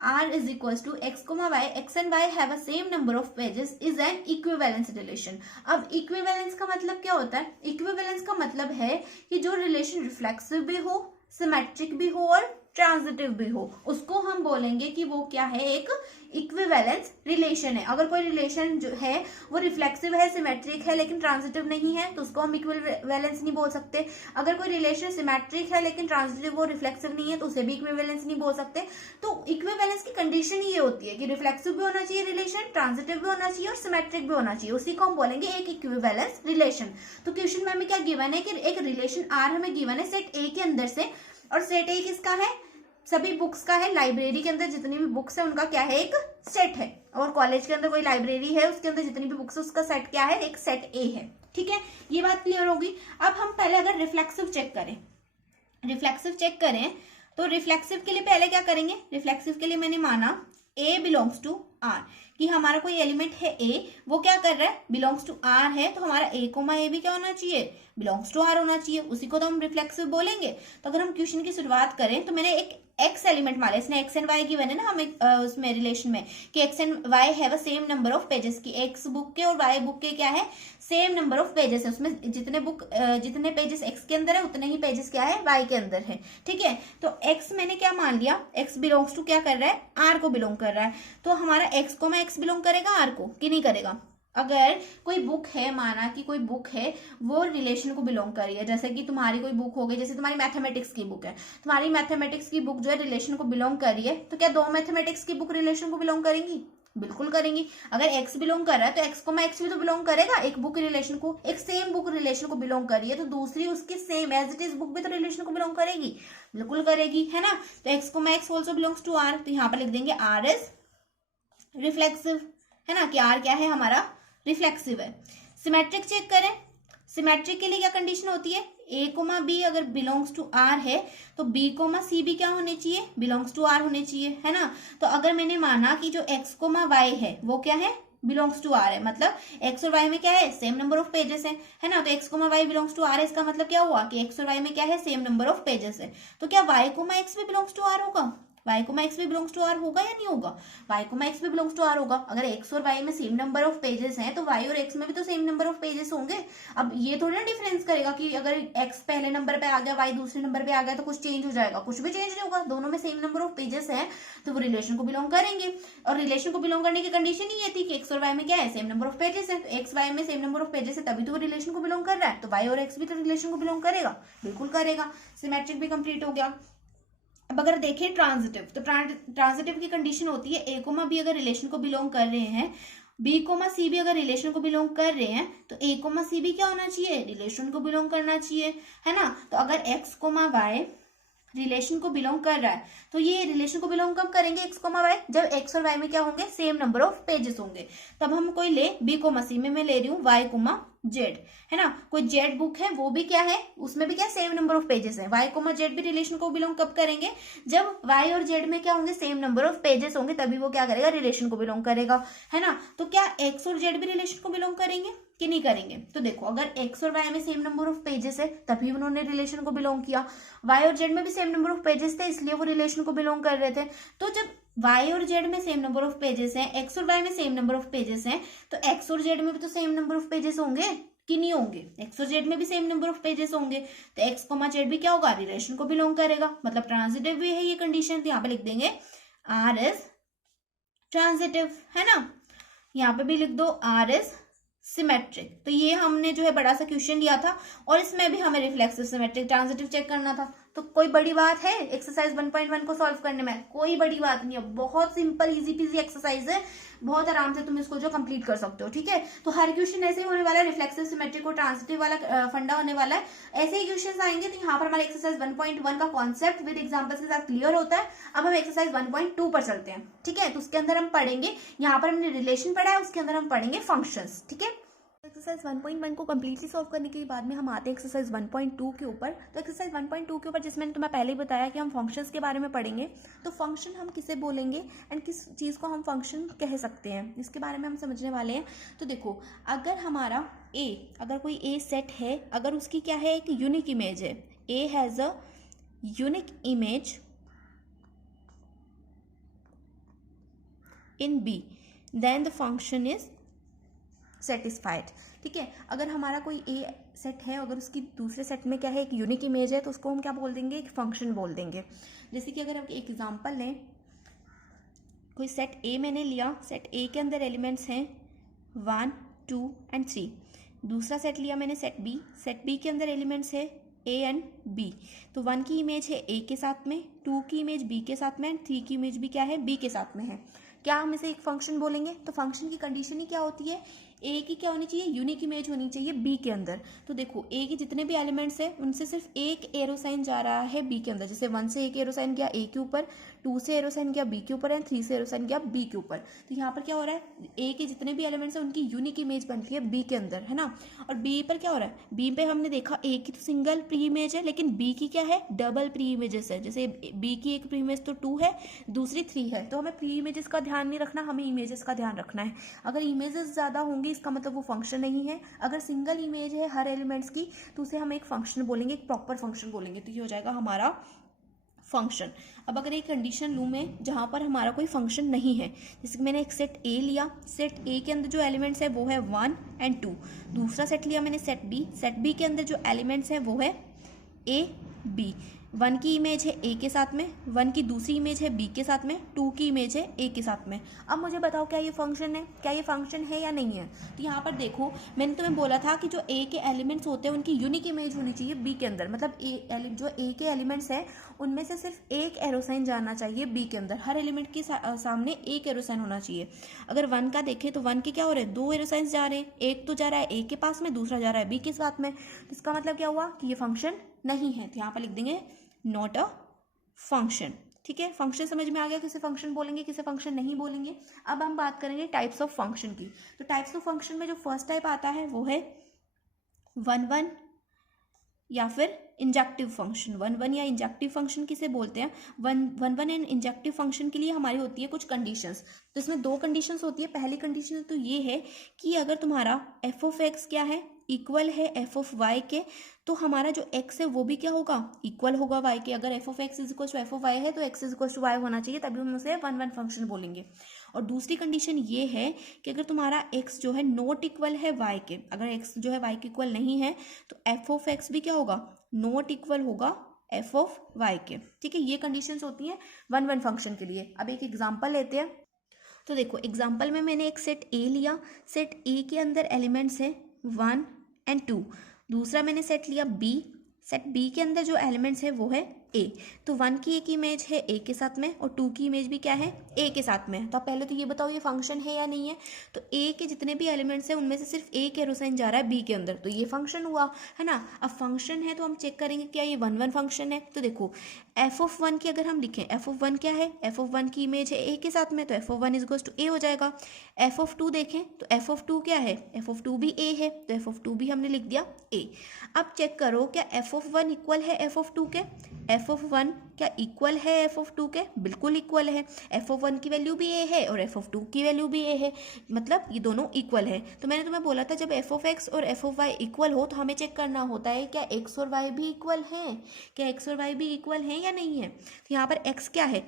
R is equals to x, y, x and y have a same number of pages is an equivalence relation। अब equivalence का मतलब क्या होता है? Equivalence का मतलब है कि जो रिलेशन रिफ्लेक्सिव भी हो, सिमेट्रिक भी हो और ट्रांजिटिव भी हो, उसको हम बोलेंगे कि वो क्या है, एक इक्विवेलेंस रिलेशन है। अगर कोई रिलेशन जो है वो रिफ्लेक्सिव है, सिमेट्रिक है लेकिन ट्रांजिटिव नहीं है तो उसको हम इक्विवेलेंस नहीं बोल सकते। अगर कोई रिलेशन सिमेट्रिक है लेकिन ट्रांजिटिव वो रिफ्लेक्सिव नहीं है तो उसे भी इक्विवेलेंस नहीं बोल सकते। तो इक्विवेलेंस की कंडीशन ये होती है कि रिफ्लेक्सिव भी होना चाहिए रिलेशन, ट्रांजिटिव भी होना चाहिए और सिमेट्रिक भी होना चाहिए, उसी को हम बोलेंगे एक इक्विवेलेंस रिलेशन। तो क्वेश्चन में हमें क्या गिवन है कि एक रिलेशन आर हमें गिवन है सेट ए के अंदर से, और सेट ए किसका है? सभी बुक्स का है। लाइब्रेरी के अंदर जितनी भी बुक्स है उनका क्या है, एक सेट है। और कॉलेज के अंदर कोई लाइब्रेरी है उसके अंदर जितनी भी बुक्स है उसका सेट क्या है, एक सेट ए है। ठीक है, ये बात क्लियर होगी। अब हम पहले अगर रिफ्लेक्सिव चेक करें तो रिफ्लेक्सिव के लिए पहले क्या करेंगे? रिफ्लेक्सिव के लिए मैंने माना ए बिलोंग्स टू आर, कि हमारा कोई एलिमेंट है ए, वो क्या कर रहा है, बिलोंग्स टू आर है, तो हमारा ए कोमा ए भी क्या होना चाहिए, बिलोंग्स टू आर होना चाहिए, उसी को तो हम रिफ्लेक्सिव बोलेंगे। तो अगर हम क्वेश्चन की शुरुआत करें तो मैंने एक एक्स एलिमेंट मारा, इसने एक्स एंड वाई की बने ना हमें उसमें रिलेशन में कि x and why have a same number of pages, की एक्स बुक के और वाई बुक के क्या है, सेम नंबर ऑफ पेजेस है। उसमें जितने पेजेस एक्स के अंदर है उतने ही पेजेस क्या है, वाई के अंदर है। ठीक है, तो एक्स मैंने क्या मान लिया, एक्स बिलोंग्स टू क्या कर रहा है, आर को बिलोंग कर रहा है। तो हमारा एक्स को मैं एक्स बिलोंग करेगा आर को कि नहीं करेगा? अगर कोई बुक है, माना कि कोई बुक है वो रिलेशन को बिलोंग कर रही है, जैसे कि तुम्हारी कोई बुक हो गई, जैसे तुम्हारी मैथमेटिक्स की बुक है, तुम्हारी मैथमेटिक्स की बुक जो है रिलेशन को बिलोंग कर रही है, तो क्या दो मैथमेटिक्स की बुक रिलेशन को बिलोंग करेंगी? बिल्कुल करेंगी। अगर एक्स बिलोंग कर रहा है तो एक्स को मैं एक्स भी तो बिलोंग करेगा, एक बुक रिलेशन को, एक सेम बुक रिलेशन को बिलोंग कर रही है तो दूसरी उसकी same as it is book भी तो रिलेशन को बिलोंग करेगी, बिल्कुल करेगी, है ना। तो एक्स को मैं x also belongs to R, तो यहाँ पर लिख देंगे आर इज रिफ्लेक्सिव, है ना, कि आर क्या है हमारा, रिफ्लेक्सिव है। सिमेट्रिक चेक करें, सिमेट्रिक के लिए क्या कंडीशन होती है, ए कोमा बी अगर बिलोंग्स टू आर है तो बी कोमा सी भी क्या होने चाहिए, बिलोंग्स टू आर होने चाहिए, है ना। तो अगर मैंने माना कि जो एक्स कोमा वाई है वो क्या है, बिलोंग्स टू आर है, मतलब एक्स और वाई में क्या है, सेम नंबर ऑफ पेजेस है ना। तो x comma y belongs to R है, इसका मतलब क्या हुआ कि एक्स और वाई में क्या है, सेम नंबर ऑफ पेजेस है। तो क्या वाई कोमा एक्स भी बिलोंग्स टू आर होगा, वाई कोमा एक्स भी बिलोंग्स टू आर होगा या नहीं होगा? वाई कोमा एक्स भी बिलोंग्स टू आर होगा। अगर एक्स और वाई में सेम नंबर ऑफ पेजेस हैं तो वाई और एक्स में भी तो सेम नंबर ऑफ पेजेस होंगे। अब ये थोड़ी ना डिफरेंस करेगा कि अगर एक्स पहले नंबर पे आ गया, वाई दूसरे नंबर पे आ गया तो कुछ चेंज हो जाएगा, कुछ भी चेंज नहीं होगा। दोनों में सेम नंबर ऑफ पेजेस हैं तो वो रिलेशन को बिलोंग करेंगे। और रिलेशन को बिलोंग करने की कंडीशन ही ये थी कि एक्स और वाई में क्या है, सेम नंबर ऑफ पेजेस है। तो एक्स वाई में सेम नंबर ऑफ पेजेस है तभी तो वो रिलेशन को बिलोंग कर रहा है, तो वाई और एक्स भी तो रिलेशन को बिलोंग करेगा, बिल्कुल करेगा। सिमेट्रिक भी कंप्लीट हो गया। अब अगर देखें ट्रांजिटिव, तो ट्रांजिटिव की कंडीशन होती है ए कोमा बी अगर रिलेशन को बिलोंग कर रहे हैं, बी कोमा सी भी अगर रिलेशन को बिलोंग कर रहे हैं तो ए कोमा सी भी क्या होना चाहिए, रिलेशन को बिलोंग करना चाहिए, है ना। तो अगर एक्स कोमा वाई रिलेशन को बिलोंग कर रहा है तो ये रिलेशन को बिलोंग कब करेंगे, एक्स कोमा वाई, जब एक्स और वाई में क्या होंगे, सेम नंबर ऑफ पेजेस होंगे। तब हम कोई ले बी कोमा सी में मैं ले रही हूँ वाई कोमा जेड, है ना। कोई जेड बुक है वो भी क्या है, उसमें भी क्या सेम नंबर ऑफ पेजेस है। वाई कोमा जेड भी रिलेशन को बिलोंग कब करेंगे, जब वाई और जेड में क्या होंगे, सेम नंबर ऑफ पेजेस होंगे, तभी वो क्या करेगा, रिलेशन को बिलोंग करेगा, है ना। तो क्या एक्स और जेड भी रिलेशन को बिलोंग करेंगे कि नहीं करेंगे? तो देखो अगर एक्स और वाई में सेम नंबर ऑफ पेजेस है तभी उन्होंने रिलेशन को बिलोंग किया, वाई और जेड में भी सेम नंबर ऑफ पेजेस थे इसलिए वो रिलेशन को बिलोंग कर रहे थे। तो जब वाई और जेड में सेम नंबर ऑफ पेजेस हैं, एक्स और वाई में सेम नंबर ऑफ पेजेस हैं, तो एक्स और जेड में भी तो सेम नंबर ऑफ पेजेस होंगे कि नहीं होंगे? एक्स और जेड में भी सेम नंबर ऑफ पेजेस होंगे, तो एक्स कोमा जेड भी क्या होगा, रिलेशन को बिलोंग करेगा, मतलब ट्रांजिटिव भी है ये कंडीशन। तो यहाँ पे लिख देंगे आर इज ट्रांजिटिव, है ना। यहाँ पे भी लिख दो आर इज सिमेट्रिक। तो ये हमने जो है बड़ा सा क्वेश्चन लिया था और इसमें भी हमें रिफ्लेक्सिव सिमेट्रिक ट्रांजिटिव चेक करना था। तो कोई बड़ी बात है एक्सरसाइज 1.1 को सॉल्व करने में? कोई बड़ी बात नहीं है, बहुत सिंपल इजी पीजी एक्सरसाइज है, बहुत आराम से तुम इसको जो कंप्लीट कर सकते हो, ठीक है। तो हर क्वेश्चन ऐसे ही होने वाला है, रिफ्लेक्सिव सिमेट्रिक और ट्रांजिटिव वाला फंडा होने वाला है, ऐसे ही क्वेश्चन आएंगे। तो यहाँ पर हमारे एक्सरसाइज 1.1 का कॉन्सेप्ट विद एग्जाम्पल्स के साथ क्लियर होता है। अब हम एक्सरसाइज 1.2 पर चलते हैं, ठीक है। तो उसके अंदर हम पढ़ेंगे, यहाँ पर हमने रिलेशन पढ़ा है, उसके अंदर हम पढ़ेंगे फंक्शंस, ठीक है। एक्सरसाइज 1.1 को कम्प्लीटली सॉल्व करने के बाद में हम आते हैं एक्सरसाइज 1.2 के ऊपर। तो एक्सरसाइज 1.2 के ऊपर जिसमें तुम्हें पहले ही बताया कि हम फंक्शंस के बारे में पढ़ेंगे। तो फंक्शन हम किसे बोलेंगे एंड किस चीज़ को हम फंक्शन कह सकते हैं, इसके बारे में हम समझने वाले हैं। तो देखो अगर हमारा अगर कोई ए सेट है, अगर उसकी क्या है, एक यूनिक इमेज है, A has a unique image in B then the function is satisfied. ठीक है, अगर हमारा कोई ए सेट है, अगर उसकी दूसरे सेट में क्या है, एक यूनिक इमेज है, तो उसको हम क्या बोल देंगे, एक फंक्शन बोल देंगे। जैसे कि अगर हम एक एग्जांपल लें, कोई सेट ए मैंने लिया, सेट ए के अंदर एलिमेंट्स हैं 1 2 एंड 3। दूसरा सेट लिया मैंने सेट बी के अंदर एलिमेंट्स है ए एंड बी। तो 1 की इमेज है ए के साथ में, 2 की इमेज बी के साथ में एंड 3 की इमेज भी क्या है, बी के साथ में है। क्या हम इसे एक फंक्शन बोलेंगे? तो फंक्शन की कंडीशन ही क्या होती है, ए की क्या होनी चाहिए, यूनिक इमेज होनी चाहिए बी के अंदर। तो देखो ए के जितने भी एलिमेंट्स हैं उनसे सिर्फ एक एरो साइन जा रहा है बी के अंदर। जैसे 1 से एक एरो साइन गया ए के ऊपर, 2 से एरो साइन गया बी के ऊपर एंड 3 से एरो साइन गया बी के ऊपर। तो यहाँ पर क्या हो रहा है, ए के जितने भी एलिमेंट्स हैं उनकी यूनिक इमेज बनती है बी के अंदर, है ना। और बी पर क्या हो रहा है, बी पे हमने देखा ए की तो सिंगल प्री इमेज है, लेकिन बी की क्या है, डबल प्री इमेजेस है। जैसे बी की एक प्री इमेज तो 2 है, दूसरी 3 है। तो हमें प्री इमेजेस का ध्यान नहीं रखना, हमें इमेजेस का ध्यान रखना है। अगर इमेजेस ज़्यादा होंगी इसका मतलब वो फंक्शन नहीं है। अगर सिंगल इमेज है हर एलिमेंट्स की तो उसे हम एक फंक्शन बोलेंगे, एक प्रॉपर फंक्शन बोलेंगे। तो ये हो जाएगा हमारा फंक्शन। अब अगर एक कंडीशन लूँ मैं जहाँ पर हमारा कोई फंक्शन नहीं है, जैसे कि मैंने एक सेट ए लिया, सेट ए के अंदर जो एलिमेंट्स है वो है 1 एंड 2। दूसरा सेट लिया मैंने सेट बी के अंदर जो एलिमेंट्स है वो है ए बी। 1 की इमेज है ए के साथ में, 1 की दूसरी इमेज है बी के साथ में, 2 की इमेज है ए के साथ में। अब मुझे बताओ क्या ये फंक्शन है, क्या ये फंक्शन है या नहीं है। तो यहाँ पर देखो मैंने तुम्हें बोला था कि जो ए के एलिमेंट्स होते हैं उनकी यूनिक इमेज होनी चाहिए बी के अंदर। मतलब जो ए के एलिमेंट्स है उनमें से सिर्फ एक एरो साइन जाना चाहिए बी के अंदर। हर एलिमेंट के सामने एक एरो साइन होना चाहिए। अगर 1 का देखें तो 1 के क्या हो रहे हैं, 2 एरो साइंस जा रहे हैं। एक तो जा रहा है ए के पास में, दूसरा जा रहा है बी के साथ में। तो इसका मतलब क्या हुआ कि ये फंक्शन नहीं है। तो यहाँ पर लिख देंगे नॉट अ फंक्शन। ठीक है, फंक्शन समझ में आ गया, किसे फंक्शन बोलेंगे किसे फंक्शन नहीं बोलेंगे। अब हम बात करेंगे टाइप्स ऑफ फंक्शन की। तो टाइप्स ऑफ फंक्शन में जो फर्स्ट टाइप आता है वो है 1 या फिर इंजेक्टिव फंक्शन। 1 या इंजेक्टिव फंक्शन किसे बोलते हैं, 1 एंड इंजेक्टिव फंक्शन के लिए हमारी होती है कुछ कंडीशंस। तो इसमें 2 कंडीशंस होती है। पहली कंडीशन तो ये है कि अगर तुम्हारा एफ ऑफ एक्स क्या है, इक्वल है एफ ऑफ वाई के, तो हमारा जो एक्स है वो भी क्या होगा, इक्वल होगा वाई के। अगर f of x is equal to F of y है तो x is equal to y होना चाहिए, तभी हम उसे 1 फंक्शन बोलेंगे। और दूसरी कंडीशन ये है कि अगर तुम्हारा एक्स जो है नॉट इक्वल है वाई के, अगर एक्स जो है वाई के इक्वल नहीं है तो एफ ऑफ एक्स भी क्या होगा, नॉट इक्वल होगा एफ ऑफ वाई के। ठीक है, ये कंडीशंस होती हैं 1 फंक्शन के लिए। अब एक एग्जांपल लेते हैं। तो देखो एग्जांपल में मैंने एक सेट ए लिया, सेट ए के अंदर एलिमेंट्स है 1 एंड 2। दूसरा मैंने सेट लिया बी, सेट बी के अंदर जो एलिमेंट्स है वो है ए। तो 1 की एक इमेज है ए के साथ में और 2 की इमेज भी क्या है, ए के साथ में। तो पहले तो ये बताओ ये फंक्शन है या नहीं है। तो ए के जितने भी एलिमेंट्स हैं उनमें से सिर्फ एक एरो साइन जा रहा है बी के अंदर, तो ये फंक्शन हुआ, है ना। अब फंक्शन है तो हम चेक करेंगे क्या ये 1 फंक्शन है। तो देखो एफ ऑफ 1 की अगर हम लिखें, एफ ऑफ 1 क्या है, एफ ऑफ 1 की इमेज है ए के साथ में, तो F of 1 is equals to A हो जाएगा। एफ ऑफ 2 देखें तो एफ ऑफ 2 क्या है, एफ ऑफ 2 भी ए है, तो एफ ऑफ 2 भी हमने लिख दिया ए। अब चेक करो क्या एफ ऑफ 1 इक्वल है एफ ऑफ 2 के। एफ ऑफ 1 क्या इक्वल है एफ ऑफ 2 के, बिल्कुल इक्वल है। एफ ऑफ 1 की वैल्यू भी ए है और एफ ऑफ 2 की वैल्यू भी ए है, मतलब ये दोनों इक्वल है। तो मैंने तुम्हें बोला था जब एफ ऑफ एक्स और एफ ऑफ वाई इक्वल हो तो हमें चेक करना होता है क्या एक्स और वाई भी इक्वल हैं, क्या एक्स और वाई भी इक्वल हैं या नहीं है। तो यहाँ पर एक्स क्या है,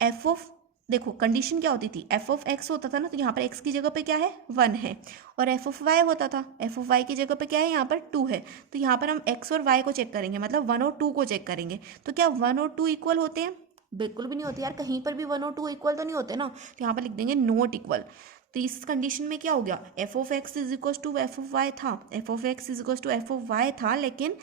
एफ ऑफ, देखो कंडीशन क्या होती थी, एफ ऑफ एक्स होता था ना, तो यहाँ पर एक्स की जगह पे क्या है 1 है, और एफ ऑफ वाई होता था, एफ ऑफ वाई की जगह पे क्या है यहाँ पर 2 है। तो यहाँ पर हम एक्स और वाई को चेक करेंगे, मतलब 1 और 2 को चेक करेंगे। तो क्या 1 और 2 इक्वल होते हैं, बिल्कुल भी नहीं होते यार, कहीं पर भी 1 और 2 इक्वल तो नहीं होते ना। तो यहाँ पर लिख देंगे नॉट इक्वल। तो इस कंडीशन में क्या हो गया, F of x is equal to F of Y था, F of x is equal to F of Y था, लेकिन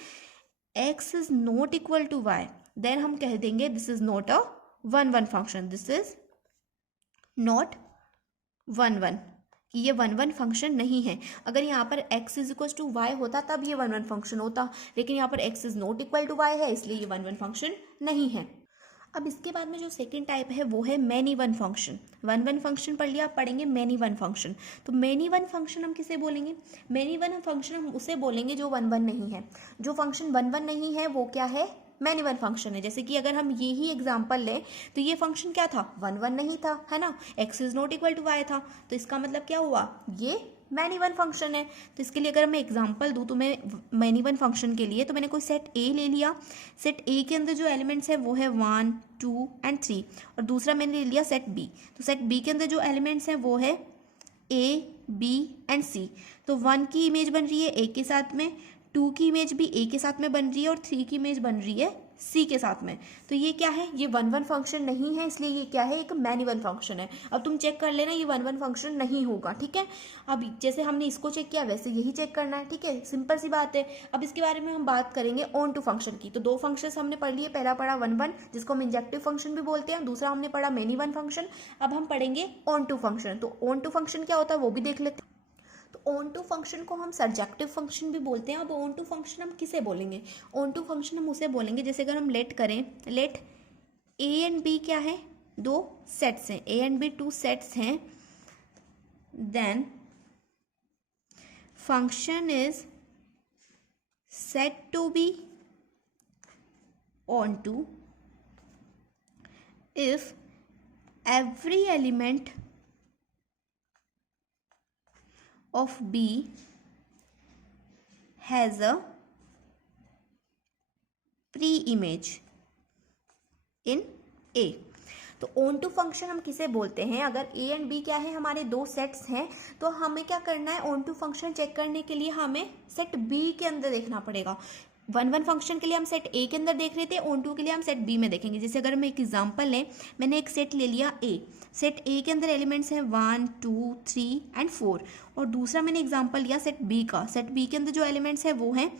X is not equal to Y, then हम कह देंगे this is not a 1 function, this is not 1 कि ये 1 function नहीं है। अगर यहाँ पर x is equal to y होता तब ये 1 फंक्शन होता, लेकिन यहाँ पर x is not equal to y है, इसलिए ये 1 फंक्शन नहीं है। अब इसके बाद में जो सेकंड टाइप है वो है मैनी 1 फंक्शन। 1 फंक्शन पढ़ लिया, पढ़ेंगे मैनी 1 फंक्शन। तो मैनी 1 फंक्शन हम किसे बोलेंगे, मैनी 1 फंक्शन हम उसे बोलेंगे जो 1 नहीं है। जो फंक्शन 1 नहीं है वो क्या है, मैनी 1 फंक्शन है। जैसे कि अगर हम ये ही एग्जांपल लें तो ये फंक्शन क्या था, 1 नहीं था, है ना, x is not equal to y था, तो इसका मतलब क्या हुआ, ये मैनी वन फंक्शन है। तो इसके लिए अगर मैं एग्जांपल दूँ तो मैं मैनी वन फंक्शन के लिए तो मैंने कोई सेट ए ले लिया, सेट ए के अंदर जो एलिमेंट्स है वो है 1 2 एंड 3, और दूसरा मैंने ले लिया सेट बी। तो सेट बी के अंदर जो एलिमेंट्स हैं वो है ए बी एंड सी। तो 1 की इमेज बन रही है ए के साथ में, 2 की इमेज भी ए के साथ में बन रही है, और 3 की इमेज बन रही है सी के साथ में। तो ये क्या है, ये वन वन फंक्शन नहीं है, इसलिए ये क्या है, एक मैनी वन फंक्शन है। अब तुम चेक कर लेना, ये वन वन फंक्शन नहीं होगा, ठीक है। अब जैसे हमने इसको चेक किया वैसे यही चेक करना है, ठीक है, सिंपल सी बात है। अब इसके बारे में हम बात करेंगे ऑन टू फंक्शन की। तो दो फंक्शन हमने पढ़ लिए, पहला पढ़ा वन वन जिसको हम इंजेक्टिव फंक्शन भी बोलते हैं, दूसरा हमने पढ़ा मैनी वन फंक्शन। अब हम पढ़ेंगे ऑन टू फंक्शन। तो ऑन टू फंक्शन क्या होता है वो भी देख लेते हैं। तो ऑन टू फंक्शन को हम सर्जेक्टिव फंक्शन भी बोलते हैं। अब ऑन टू फंक्शन हम किसे बोलेंगे, ऑन टू फंक्शन हम उसे बोलेंगे जैसे अगर हम लेट करें, लेट ए एंड बी क्या है, दो सेट्स हैं, A and B two sets हैं, then function is said to be onto if every element of B has a pre-image in A। तो ऑन टू फंक्शन हम किसे बोलते हैं, अगर ए एंड बी क्या है, हमारे दो सेट्स हैं, तो हमें क्या करना है, ऑन टू फंक्शन चेक करने के लिए हमें सेट बी के अंदर देखना पड़ेगा। वन वन फंक्शन के लिए हम सेट ए के अंदर देख रहे थे, ऑन टू के लिए हम सेट बी में देखेंगे। जैसे अगर मैं एक एग्जांपल लें, मैंने एक सेट ले लिया ए, सेट ए के अंदर एलिमेंट्स हैं 1 2 3 एंड 4, और दूसरा मैंने एग्जांपल लिया सेट बी का। सेट बी के अंदर जो एलिमेंट्स हैं वो हैं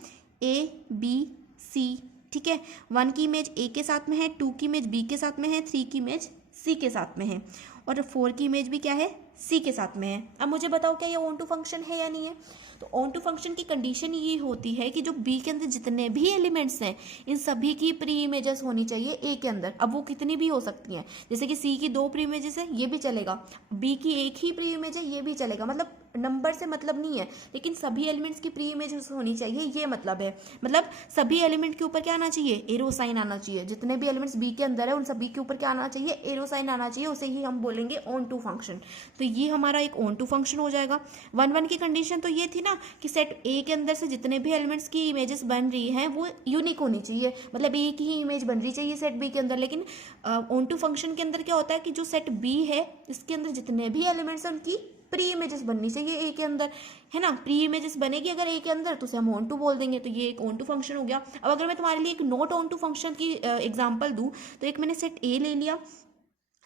ए बी सी, ठीक है। 1 की इमेज ए के साथ में है, 2 की इमेज बी के साथ में है, 3 की इमेज सी के साथ में है, और 4 की इमेज भी क्या है, सी के साथ में है। अब मुझे बताओ क्या ये ऑन टू फंक्शन है या नहीं है। तो ऑन टू फंक्शन की कंडीशन ये होती है कि जो बी के अंदर जितने भी एलिमेंट्स हैं इन सभी की प्री इमेजेस होनी चाहिए ए के अंदर। अब वो कितनी भी हो सकती हैं, जैसे कि सी की 2 प्री इमेजेस है ये भी चलेगा, बी की एक ही प्री इमेज है ये भी चलेगा, मतलब नंबर से मतलब नहीं है, लेकिन सभी एलिमेंट्स की प्री इमेजेस होनी चाहिए, ये मतलब है। मतलब सभी एलिमेंट के ऊपर क्या आना चाहिए, एरो साइन आना चाहिए। जितने भी एलिमेंट्स बी के अंदर है उन सभी के ऊपर क्या आना चाहिए, एरो साइन आना चाहिए, उसे ही हम बोलेंगे ऑन टू फंक्शन। तो ये हमारा एक ऑन टू फंक्शन हो जाएगा। वन वन की कंडीशन तो ये थी ना कि सेट ए के अंदर से जितने भी एलिमेंट्स की इमेजेस बन रही हैं वो यूनिक होनी चाहिए, मतलब एक ही इमेज बन रही चाहिए सेट बी के अंदर। लेकिन ऑन टू फंक्शन के अंदर क्या होता है कि जो सेट बी है इसके अंदर जितने भी एलिमेंट्स हैं उनकी प्री इमेजेस बननी चाहिए ए के अंदर, है ना। प्री इमेजेस बनेगी अगर ए के अंदर तो उसे हम ऑन टू बोल देंगे। तो ये एक ऑन टू फंक्शन हो गया। अब अगर मैं तुम्हारे लिए एक नॉट ऑन टू फंक्शन की एग्जांपल दूं, तो एक मैंने सेट ए ले लिया,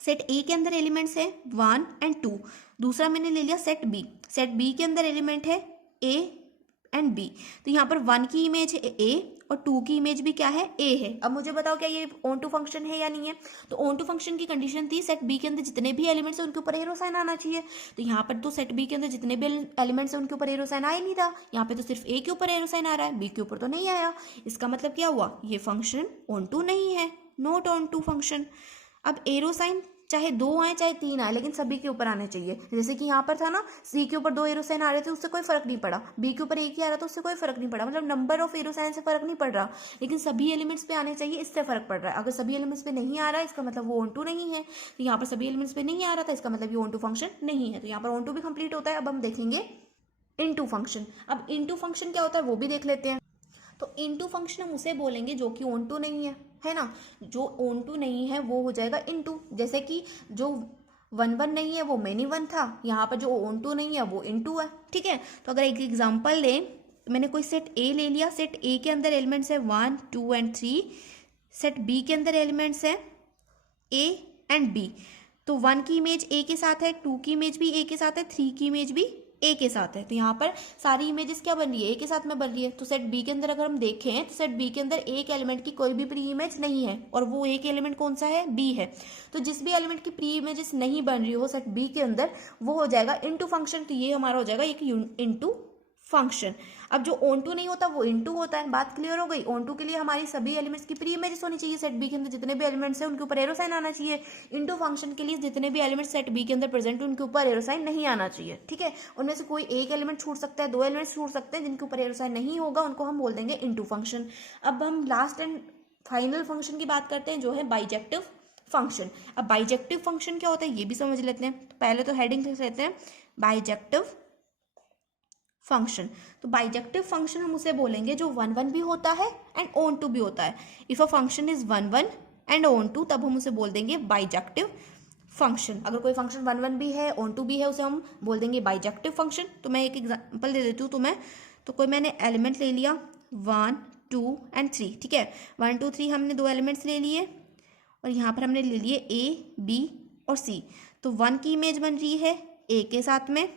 सेट ए के अंदर एलिमेंट्स है 1 एंड 2, दूसरा मैंने ले लिया सेट बी के अंदर एलिमेंट है ए एंड बी। तो यहाँ पर 1 की इमेज है ए और 2 की इमेज भी क्या है, ए है। अब मुझे बताओ क्या ये ऑन टू फंक्शन है या नहीं है। तो ऑन टू फंक्शन की कंडीशन थी सेट बी के अंदर जितने भी एलिमेंट्स हैं उनके ऊपर एरो साइन आना चाहिए। तो यहाँ पर तो सेट बी के अंदर जितने भी एलिमेंट्स हैं उनके ऊपर एरो साइन आ ही नहीं था, यहाँ पे तो सिर्फ ए के ऊपर एरो साइन आ रहा है, बी के ऊपर तो नहीं आया। इसका मतलब क्या हुआ, ये फंक्शन ऑन टू नहीं है, नॉट ऑन टू फंक्शन। अब एरो साइन चाहे 2 आए चाहे 3 आए, लेकिन सभी के ऊपर आने चाहिए। जैसे कि यहाँ पर था ना, सी के ऊपर 2 एरो साइन आ रहे थे उससे कोई फर्क नहीं पड़ा, बी के ऊपर एक ही आ रहा था उससे कोई फर्क नहीं पड़ा, मतलब नंबर ऑफ एरो साइन से फर्क नहीं पड़ रहा, लेकिन सभी एलिमेंट्स पे आने चाहिए, इससे फर्क पड़ रहा है। अगर सभी एलिमेंट्स पे नहीं आ रहा है इसका मतलब वो ऑन टू नहीं है। तो यहाँ पर सभी एलिमेंट्स पे नहीं आ रहा था, इसका मतलब ये ऑन टू फंक्शन नहीं है। तो यहाँ पर ऑन टू भी कंप्लीट होता है। अब हम देखेंगे इनटू फंक्शन। अब इनटू फंक्शन क्या होता है वो भी देख लेते हैं। तो इनटू फंक्शन हम उसे बोलेंगे जो कि ऑन टू नहीं है ना। जो ऑन टू नहीं है वो हो जाएगा इनटू। जैसे कि जो 1 1 नहीं है वो मैनी वन था, यहाँ पर जो ऑन टू नहीं है वो इनटू है, ठीक है। तो अगर एक एग्जांपल लें, मैंने कोई सेट ए ले लिया, सेट ए के अंदर एलिमेंट्स है 1 2 एंड 3, सेट बी के अंदर एलिमेंट्स है ए एंड बी। तो 1 की इमेज ए के साथ है, 2 की इमेज भी ए के साथ है, 3 की इमेज भी ए के साथ है। तो यहाँ पर सारी इमेजेस क्या बन रही है, ए के साथ में बन रही है। तो सेट बी के अंदर अगर हम देखें तो सेट बी के अंदर एक एलिमेंट की कोई भी प्री इमेज नहीं है, और वो एक एलिमेंट कौन सा है, बी है। तो जिस भी एलिमेंट की प्री इमेजेस नहीं बन रही हो सेट बी के अंदर वो हो जाएगा इनटू फंक्शन। तो ये हमारा हो जाएगा एक इनटू फंक्शन। अब जो ऑन टू नहीं होता वो इनटू होता है। बात क्लियर हो गई। ऑन टू के लिए हमारी सभी एलिमेंट्स की प्री इमेजेस होनी चाहिए, सेट बी के अंदर जितने भी एलिमेंट्स हैं उनके ऊपर एरो साइन आना चाहिए। इनटू फंक्शन के लिए जितने भी एलिमेंट्स सेट बी के अंदर प्रेजेंट है उनके ऊपर एरो साइन नहीं आना चाहिए, ठीक है। उनमें से कोई एक एलिमेंट छूट सकता है, 2 एलिमेंट्स छूट सकते हैं, जिनके ऊपर एरो साइन नहीं होगा उनको हम बोल देंगे इनटू फंक्शन। अब हम लास्ट एंड फाइनल फंक्शन की बात करते हैं जो है बाइजेक्टिव फंक्शन। अब बाइजेक्टिव फंक्शन क्या होता है ये भी समझ लेते हैं। तो पहले तो हेडिंग लिख लेते हैं बाइजेक्टिव फंक्शन। तो बाइजेक्टिव फंक्शन हम उसे बोलेंगे जो 1 1 भी होता है एंड ऑन टू भी होता है। If a function is 1 1 and onto, तब हम उसे बोल देंगे बाइजेक्टिव फंक्शन। अगर कोई फंक्शन 1 1 भी है, ऑन टू भी है, उसे हम बोल देंगे बाइजेक्टिव फंक्शन। तो मैं एक एग्जांपल दे देती हूँ तुम्हें। तो कोई मैंने एलिमेंट ले लिया 1 2 एंड 3, ठीक है। 1 2 3 हमने दो एलिमेंट्स ले लिए और यहाँ पर हमने ले लिए ए बी और सी। तो 1 की इमेज बन रही है ए के साथ में,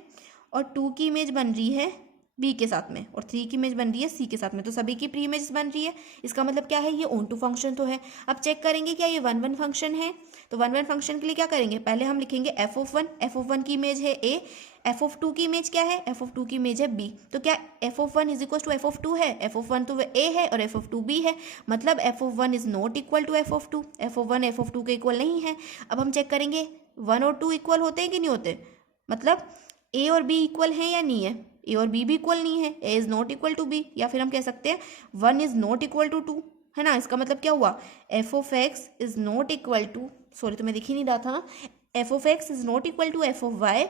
और 2 की इमेज बन रही है बी के साथ में, और 3 की इमेज बन रही है सी के साथ में। तो सभी की प्री इमेज बन रही है। इसका मतलब क्या है, ये ऑन टू फंक्शन तो है। अब चेक करेंगे क्या ये 1 1 फंक्शन है। तो 1 1 फंक्शन के लिए क्या करेंगे, पहले हम लिखेंगे एफ ऑफ वन की इमेज है ए, एफ ऑफ टू की इमेज क्या है, एफ ऑफ टू की इमेज है बी। तो क्या f of one is equal to F of two है, एफ ऑफ वन तो ए है और एफ ऑफ टू बी है, मतलब f of one is not equal to F of two. F of one f of two के equal नहीं है। अब हम चेक करेंगे 1 और 2 इक्वल होते हैं कि नहीं होते, मतलब ए और बी इक्वल है या नहीं है, ए और बी भी इक्वल नहीं है, A is not equal to B, या फिर हम कह सकते हैं 1 इज नॉट इक्वल टू 2, है ना। इसका मतलब क्या हुआ, f of x is not equal to, sorry तो मैं दिख ही नहीं रहा था ना, f of x is not equal to F of y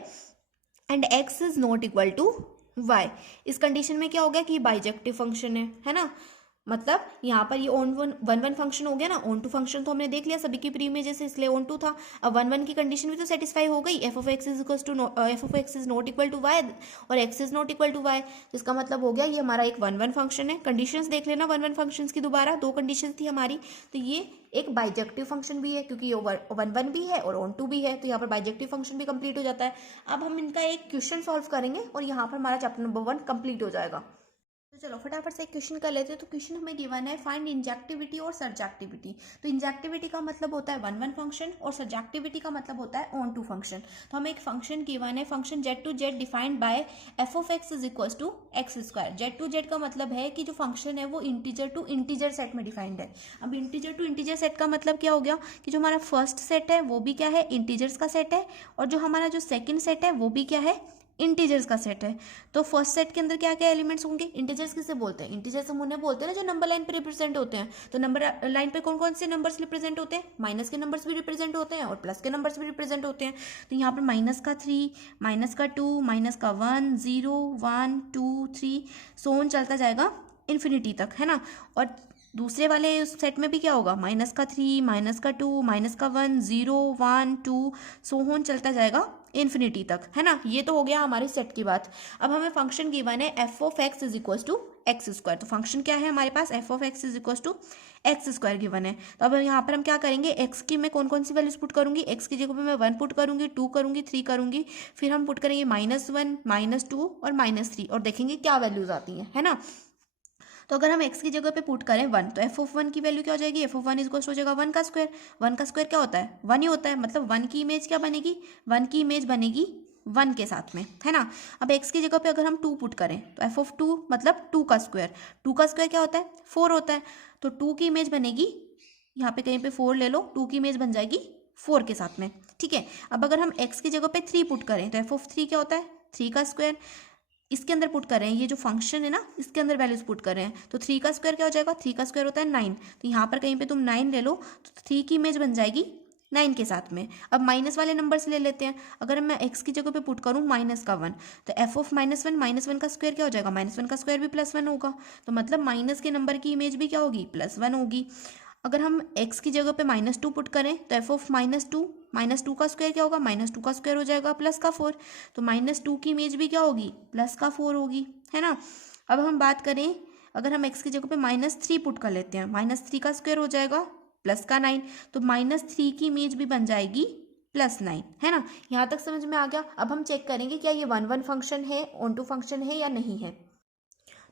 and x is not equal to y. इस कंडीशन में क्या हो गया कि बाइजेक्टिव फंक्शन है ना। मतलब यहाँ पर ये ऑन 1 1 फंक्शन हो गया ना। ऑन टू फंक्शन तो हमने देख लिया सभी की प्री इमेजेस, इसलिए ऑन टू था। अब 1 1 की कंडीशन भी तो सेटिस्फाई हो गई, F of x is equal to F of x is not equal to Y और X is not equal to Y. तो इसका मतलब हो गया ये हमारा एक 1 1 फंक्शन है। कंडीशंस देख लेना 1 1 फंक्शंस की दोबारा, दो कंडीशन थी हमारी। तो ये एक बाइजेक्टिव फंक्शन भी है क्योंकि ये 1 1 भी है और ऑन टू भी है, तो यहाँ पर बाइजेक्टिव फंक्शन भी कंप्लीट हो जाता है। अब हम इनका एक क्वेश्चन सॉल्व करेंगे और यहाँ पर हमारा चैप्टर नंबर 1 कंप्लीट हो जाएगा। तो चलो फटाफट से एक क्वेश्चन कर लेते हैं। तो क्वेश्चन हमें गिवन है फाइंड इंजेक्टिविटी और सर्जेक्टिविटी। तो इंजेक्टिविटी का मतलब होता है 1 1 फंक्शन और सर्जेक्टिविटी का मतलब होता है ऑन टू फंक्शन। तो हमें एक फंक्शन गिवन है, function Z to Z defined by f of x is equal to x square. Z to Z का मतलब है कि जो फंक्शन है वो इंटीजर टू इंटीजर सेट में डिफाइंड है। अब इंटीजर टू इंटीजर सेट का मतलब क्या हो गया कि जो हमारा फर्स्ट सेट है वो भी क्या है, इंटीजर्स का सेट है, और जो हमारा जो सेकेंड सेट है वो भी क्या है, इंटीजर्स का सेट है। तो फर्स्ट सेट के अंदर क्या क्या एलिमेंट्स होंगे, इंटीजर्स किसे बोलते हैं, इंटीजर्स हम उन्हें बोलते हैं ना जो नंबर लाइन पे रिप्रेजेंट होते हैं। तो नंबर लाइन पे कौन कौन से नंबर्स रिप्रेजेंट होते हैं, माइनस के नंबर्स भी रिप्रेजेंट होते हैं और प्लस के नंबर्स भी रिप्रेजेंट होते हैं। तो यहाँ पर माइनस का 3, माइनस का 2, माइनस का 1 0 1 2 3 सो ऑन चलता जाएगा इन्फिनिटी तक, है ना। और दूसरे वाले सेट में भी क्या होगा, माइनस का 3, माइनस का 2, माइनस का 1 0 1 2 सो ऑन चलता जाएगा इन्फिनिटी तक, है ना। ये तो हो गया हमारे सेट की बात। अब हमें फंक्शन गिवन है F of x is equal to x square. तो फंक्शन क्या है हमारे पास, F of x is equal to x square given है। तो अब यहाँ पर हम क्या करेंगे, एक्स की मैं कौन कौन सी वैल्यूज पुट करूंगी, एक्स की जगह पे मैं 1 पुट करूंगी, 2 करूंगी, 3 करूंगी, फिर हम पुट करेंगे -1 -2 और -3 और देखेंगे क्या वैल्यूज आती है ना। तो अगर हम x की जगह पे पुट करें 1 तो एफ ऑफ 1 की वैल्यू क्या हो जाएगी, एफ ऑफ 1 इक्वल हो जाएगा 1 का स्क्वायर। 1 का स्क्वायर क्या होता है, 1 ही होता है, मतलब 1 की इमेज क्या बनेगी, 1 की इमेज बनेगी 1 के साथ में, है ना। अब x की जगह पे अगर हम 2 पुट करें तो एफ ऑफ 2 मतलब 2 का स्क्वायर। 2 का स्क्वायर क्या होता है, 4 होता है। तो 2 की इमेज बनेगी, यहाँ पे कहीं पे 4 ले लो, 2 की इमेज बन जाएगी 4 के साथ में, ठीक है। अब अगर हम x की जगह पे 3 पुट करें तो एफ ऑफ 3 क्या होता है, 3 का स्क्वायर। इसके अंदर पुट कर रहे हैं, ये जो फंक्शन है ना इसके अंदर वैल्यूज पुट कर रहे हैं, तो 3 का स्क्वायर क्या हो जाएगा, 3 का स्क्वायर होता है 9। तो यहाँ पर कहीं पे तुम 9 ले लो तो 3 की इमेज बन जाएगी 9 के साथ में। अब माइनस वाले नंबर्स ले लेते हैं। अगर मैं x की जगह पे पुट करूँ माइनस का 1 तो एफ ऑफ -1 का स्क्वायर क्या हो जाएगा, -1 का स्क्वायर भी +1 होगा, तो मतलब माइनस के नंबर की इमेज भी क्या होगी, +1 होगी। अगर हम x की जगह पे -2 पुट करें तो एफ ऑफ -2 का स्क्वायर क्या होगा, -2 का स्क्वायर हो जाएगा +4, तो -2 की इमेज भी क्या होगी, +4 होगी, है ना। अब हम बात करें, अगर हम x की जगह पे -3 पुट कर लेते हैं, -3 का स्क्वायर हो जाएगा +9, तो -3 की इमेज भी बन जाएगी +9, है ना। यहाँ तक समझ में आ गया। अब हम चेक करेंगे क्या ये 1 1 फंक्शन है, ऑन टू फंक्शन है या नहीं है।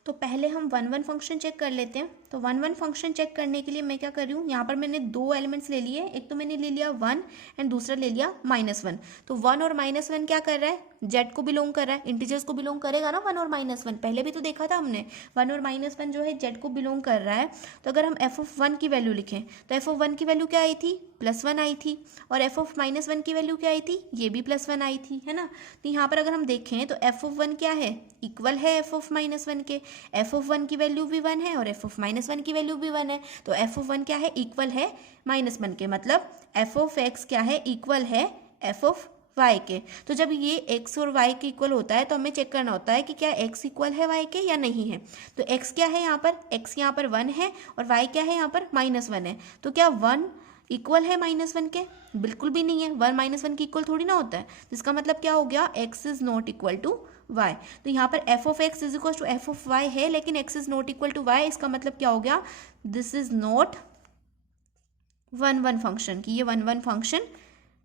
तो पहले हम 1 1 फंक्शन चेक कर लेते हैं। तो 1 1 फंक्शन चेक करने के लिए मैं क्या कर रही हूँ, यहाँ पर मैंने 2 एलिमेंट्स ले लिए, एक तो मैंने ले लिया 1 एंड दूसरा ले लिया -1। तो 1 और -1 क्या कर रहा है, जेड को बिलोंग कर रहा है, इंटीजर्स को बिलोंग करेगा ना 1 और -1, पहले भी तो देखा था हमने 1 और -1 जो है जेड को बिलोंग कर रहा है। तो अगर हम एफ ऑफ 1 की वैल्यू लिखें तो एफ ऑफ 1 की वैल्यू क्या आई थी, +1 आई थी, और एफ ऑफ -1 की वैल्यू क्या आई थी, ये भी +1 आई थी, है ना। तो यहाँ पर अगर हम देखें तो एफ ऑफ 1 क्या है, इक्वल है एफ ऑफ -1 के। एफ ऑफ 1 की वैल्यू भी 1 है और एफ ऑफ -1 की वैल्यू भी 1 है, तो एफ ऑफ 1 क्या है, इक्वल है -1 के, मतलब एफ ऑफ एक्स क्या है, इक्वल है एफ ऑफ y के। तो जब ये x और y के इक्वल होता है तो हमें चेक करना होता है कि क्या x इक्वल है y के या नहीं है। तो x क्या है यहाँ पर, x यहाँ पर 1 है और y क्या है यहाँ पर -1 है। तो क्या 1 इक्वल है -1 के? बिल्कुल भी नहीं है, 1 -1 के इक्वल थोड़ी ना होता है। तो इसका मतलब क्या हो गया, x is not equal to y। तो यहाँ पर f of x is equal to f of y है, लेकिन x is not equal to y। इसका मतलब क्या हो गया, दिस इज नॉट 1-1 फंक्शन, की ये 1-1 फंक्शन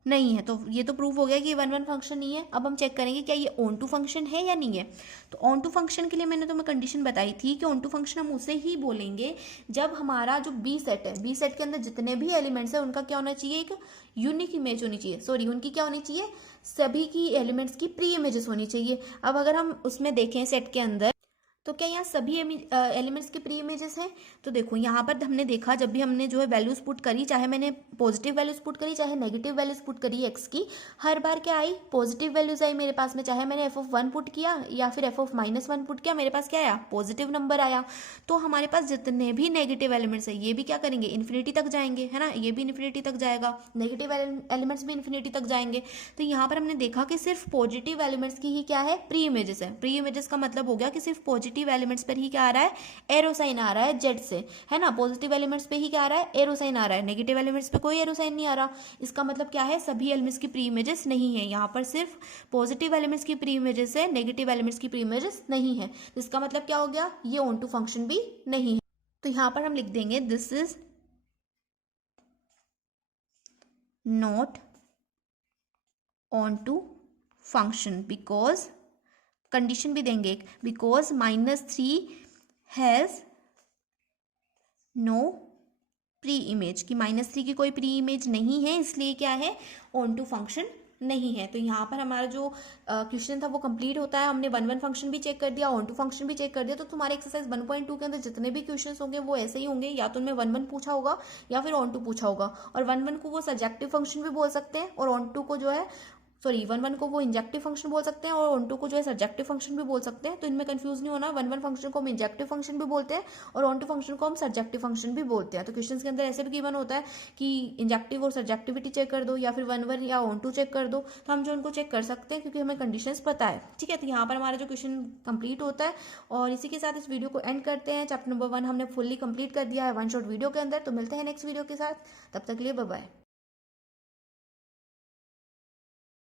नहीं है। तो ये तो प्रूव हो गया कि ये 1-1 फंक्शन नहीं है। अब हम चेक करेंगे क्या ये ऑन टू फंक्शन है या नहीं है। तो ऑन टू फंक्शन के लिए मैंने तुम्हें कंडीशन बताई थी कि ऑन टू फंक्शन हम उसे ही बोलेंगे जब हमारा जो बी सेट है, बी सेट के अंदर जितने भी एलिमेंट्स है उनका क्या होना चाहिए, एक यूनिक इमेज होनी चाहिए। सॉरी, उनकी क्या होनी चाहिए, सभी की एलिमेंट्स की प्री इमेजेस होनी चाहिए। अब अगर हम उसमें देखें सेट के अंदर, तो क्या यहाँ सभी एलिमेंट्स के प्री इमेजेस हैं। तो देखो यहाँ पर हमने देखा, जब भी हमने जो है वैल्यूज पुट करी, चाहे मैंने पॉजिटिव वैल्यूज पुट करी चाहे नेगेटिव वैल्यूज पुट करी एक्स की, हर बार क्या आई, पॉजिटिव वैल्यूज आई मेरे पास में। चाहे मैंने एफ ऑफ 1 पुट किया या फिर एफ ऑफ -1 पुट किया, मेरे पास क्या आया, पॉजिटिव नंबर आया। तो हमारे पास जितने भी नेगेटिव एलिमेंट्स है ये भी क्या करेंगे, इन्फिनिटी तक जाएंगे, है ना, ये भी इन्फिनिटी तक जाएगा, नेगेटिव एलिमेंट्स भी इन्फिनिटी तक जाएंगे। तो यहाँ पर हमने देखा कि सिर्फ पॉजिटिव एलिमेंट्स की ही क्या है, प्री इमेजेस है। प्री इमेजेस का मतलब हो गया कि सिर्फ पॉजिटिव एलिमेंट्स पर ही क्या आ रहा है, एरो साइन आ रहा है जेड से, है ना। पॉजिटिव एलिमेंट्स पे ही क्या आ रहा है, एरो साइन आ रहा है, नेगेटिव एलिमेंट्स पे कोई एरो साइन नहीं आ रहा। इसका मतलब क्या है, सभी एलिमेंट्स की प्री इमेजेस नहीं है। यहाँ पर सिर्फ पॉजिटिव एलिमेंट्स की प्री इमेजेस है, नेगेटिव एलिमेंट्स की प्री इमेजेस नहीं है। इसका मतलब क्या हो गया, ये ऑन टू फंक्शन भी नहीं है। तो यहाँ पर हम लिख देंगे this is not onto function, because condition भी देंगे एक, because -3 has no pre image, कि -3 की कोई प्री इमेज नहीं है, इसलिए क्या है, ऑन टू फंक्शन नहीं है। तो यहाँ पर हमारा जो क्वेश्चन था वो कंप्लीट होता है। हमने 1-1 फंक्शन भी चेक कर दिया, ऑन टू फंक्शन भी चेक कर दिया। तो तुम्हारे एक्सरसाइज 1.2 के अंदर जितने भी क्वेश्चन होंगे वो ऐसे ही होंगे, या तो उनमें 1-1 पूछा होगा या फिर ऑन टू पूछा होगा। और 1-1 को वो सब्जेक्टिव फंक्शन भी बोल सकते हैं, और ऑन टू को जो है, सॉरी 1-1 को वो इंजेक्टिव फंक्शन बोल सकते हैं, और ऑन टू को जो है सब्जेक्टिव फंक्शन भी बोल सकते हैं। तो इनमें कंफ्यूज नहीं होना, 1-1 फंक्शन को हम इंजेक्टिव फंक्शन भी बोलते हैं और ऑन टू फंक्शन को हम सब्जेक्टिव फंक्शन भी बोलते हैं। तो क्वेश्चन के अंदर ऐसे भी गिवन होता है कि इंजेक्टिव और सब्जेक्टिविटी चेक कर दो, या फिर 1-1 या ऑन टू चेक कर दो। तो हम जो उनको चेक कर सकते हैं क्योंकि हमें कंडीशंस पता है, ठीक है। तो यहाँ पर हमारा जो क्वेश्चन कंप्लीट होता है, और इसी के साथ इस वीडियो को एंड करते हैं। चैप्टर नंबर 1 हमने फुल्ली कंप्लीट कर दिया है 1 शॉर्ट वीडियो के अंदर। तो मिलते हैं नेक्स्ट वीडियो के साथ, तब तक के लिए बाय बाय।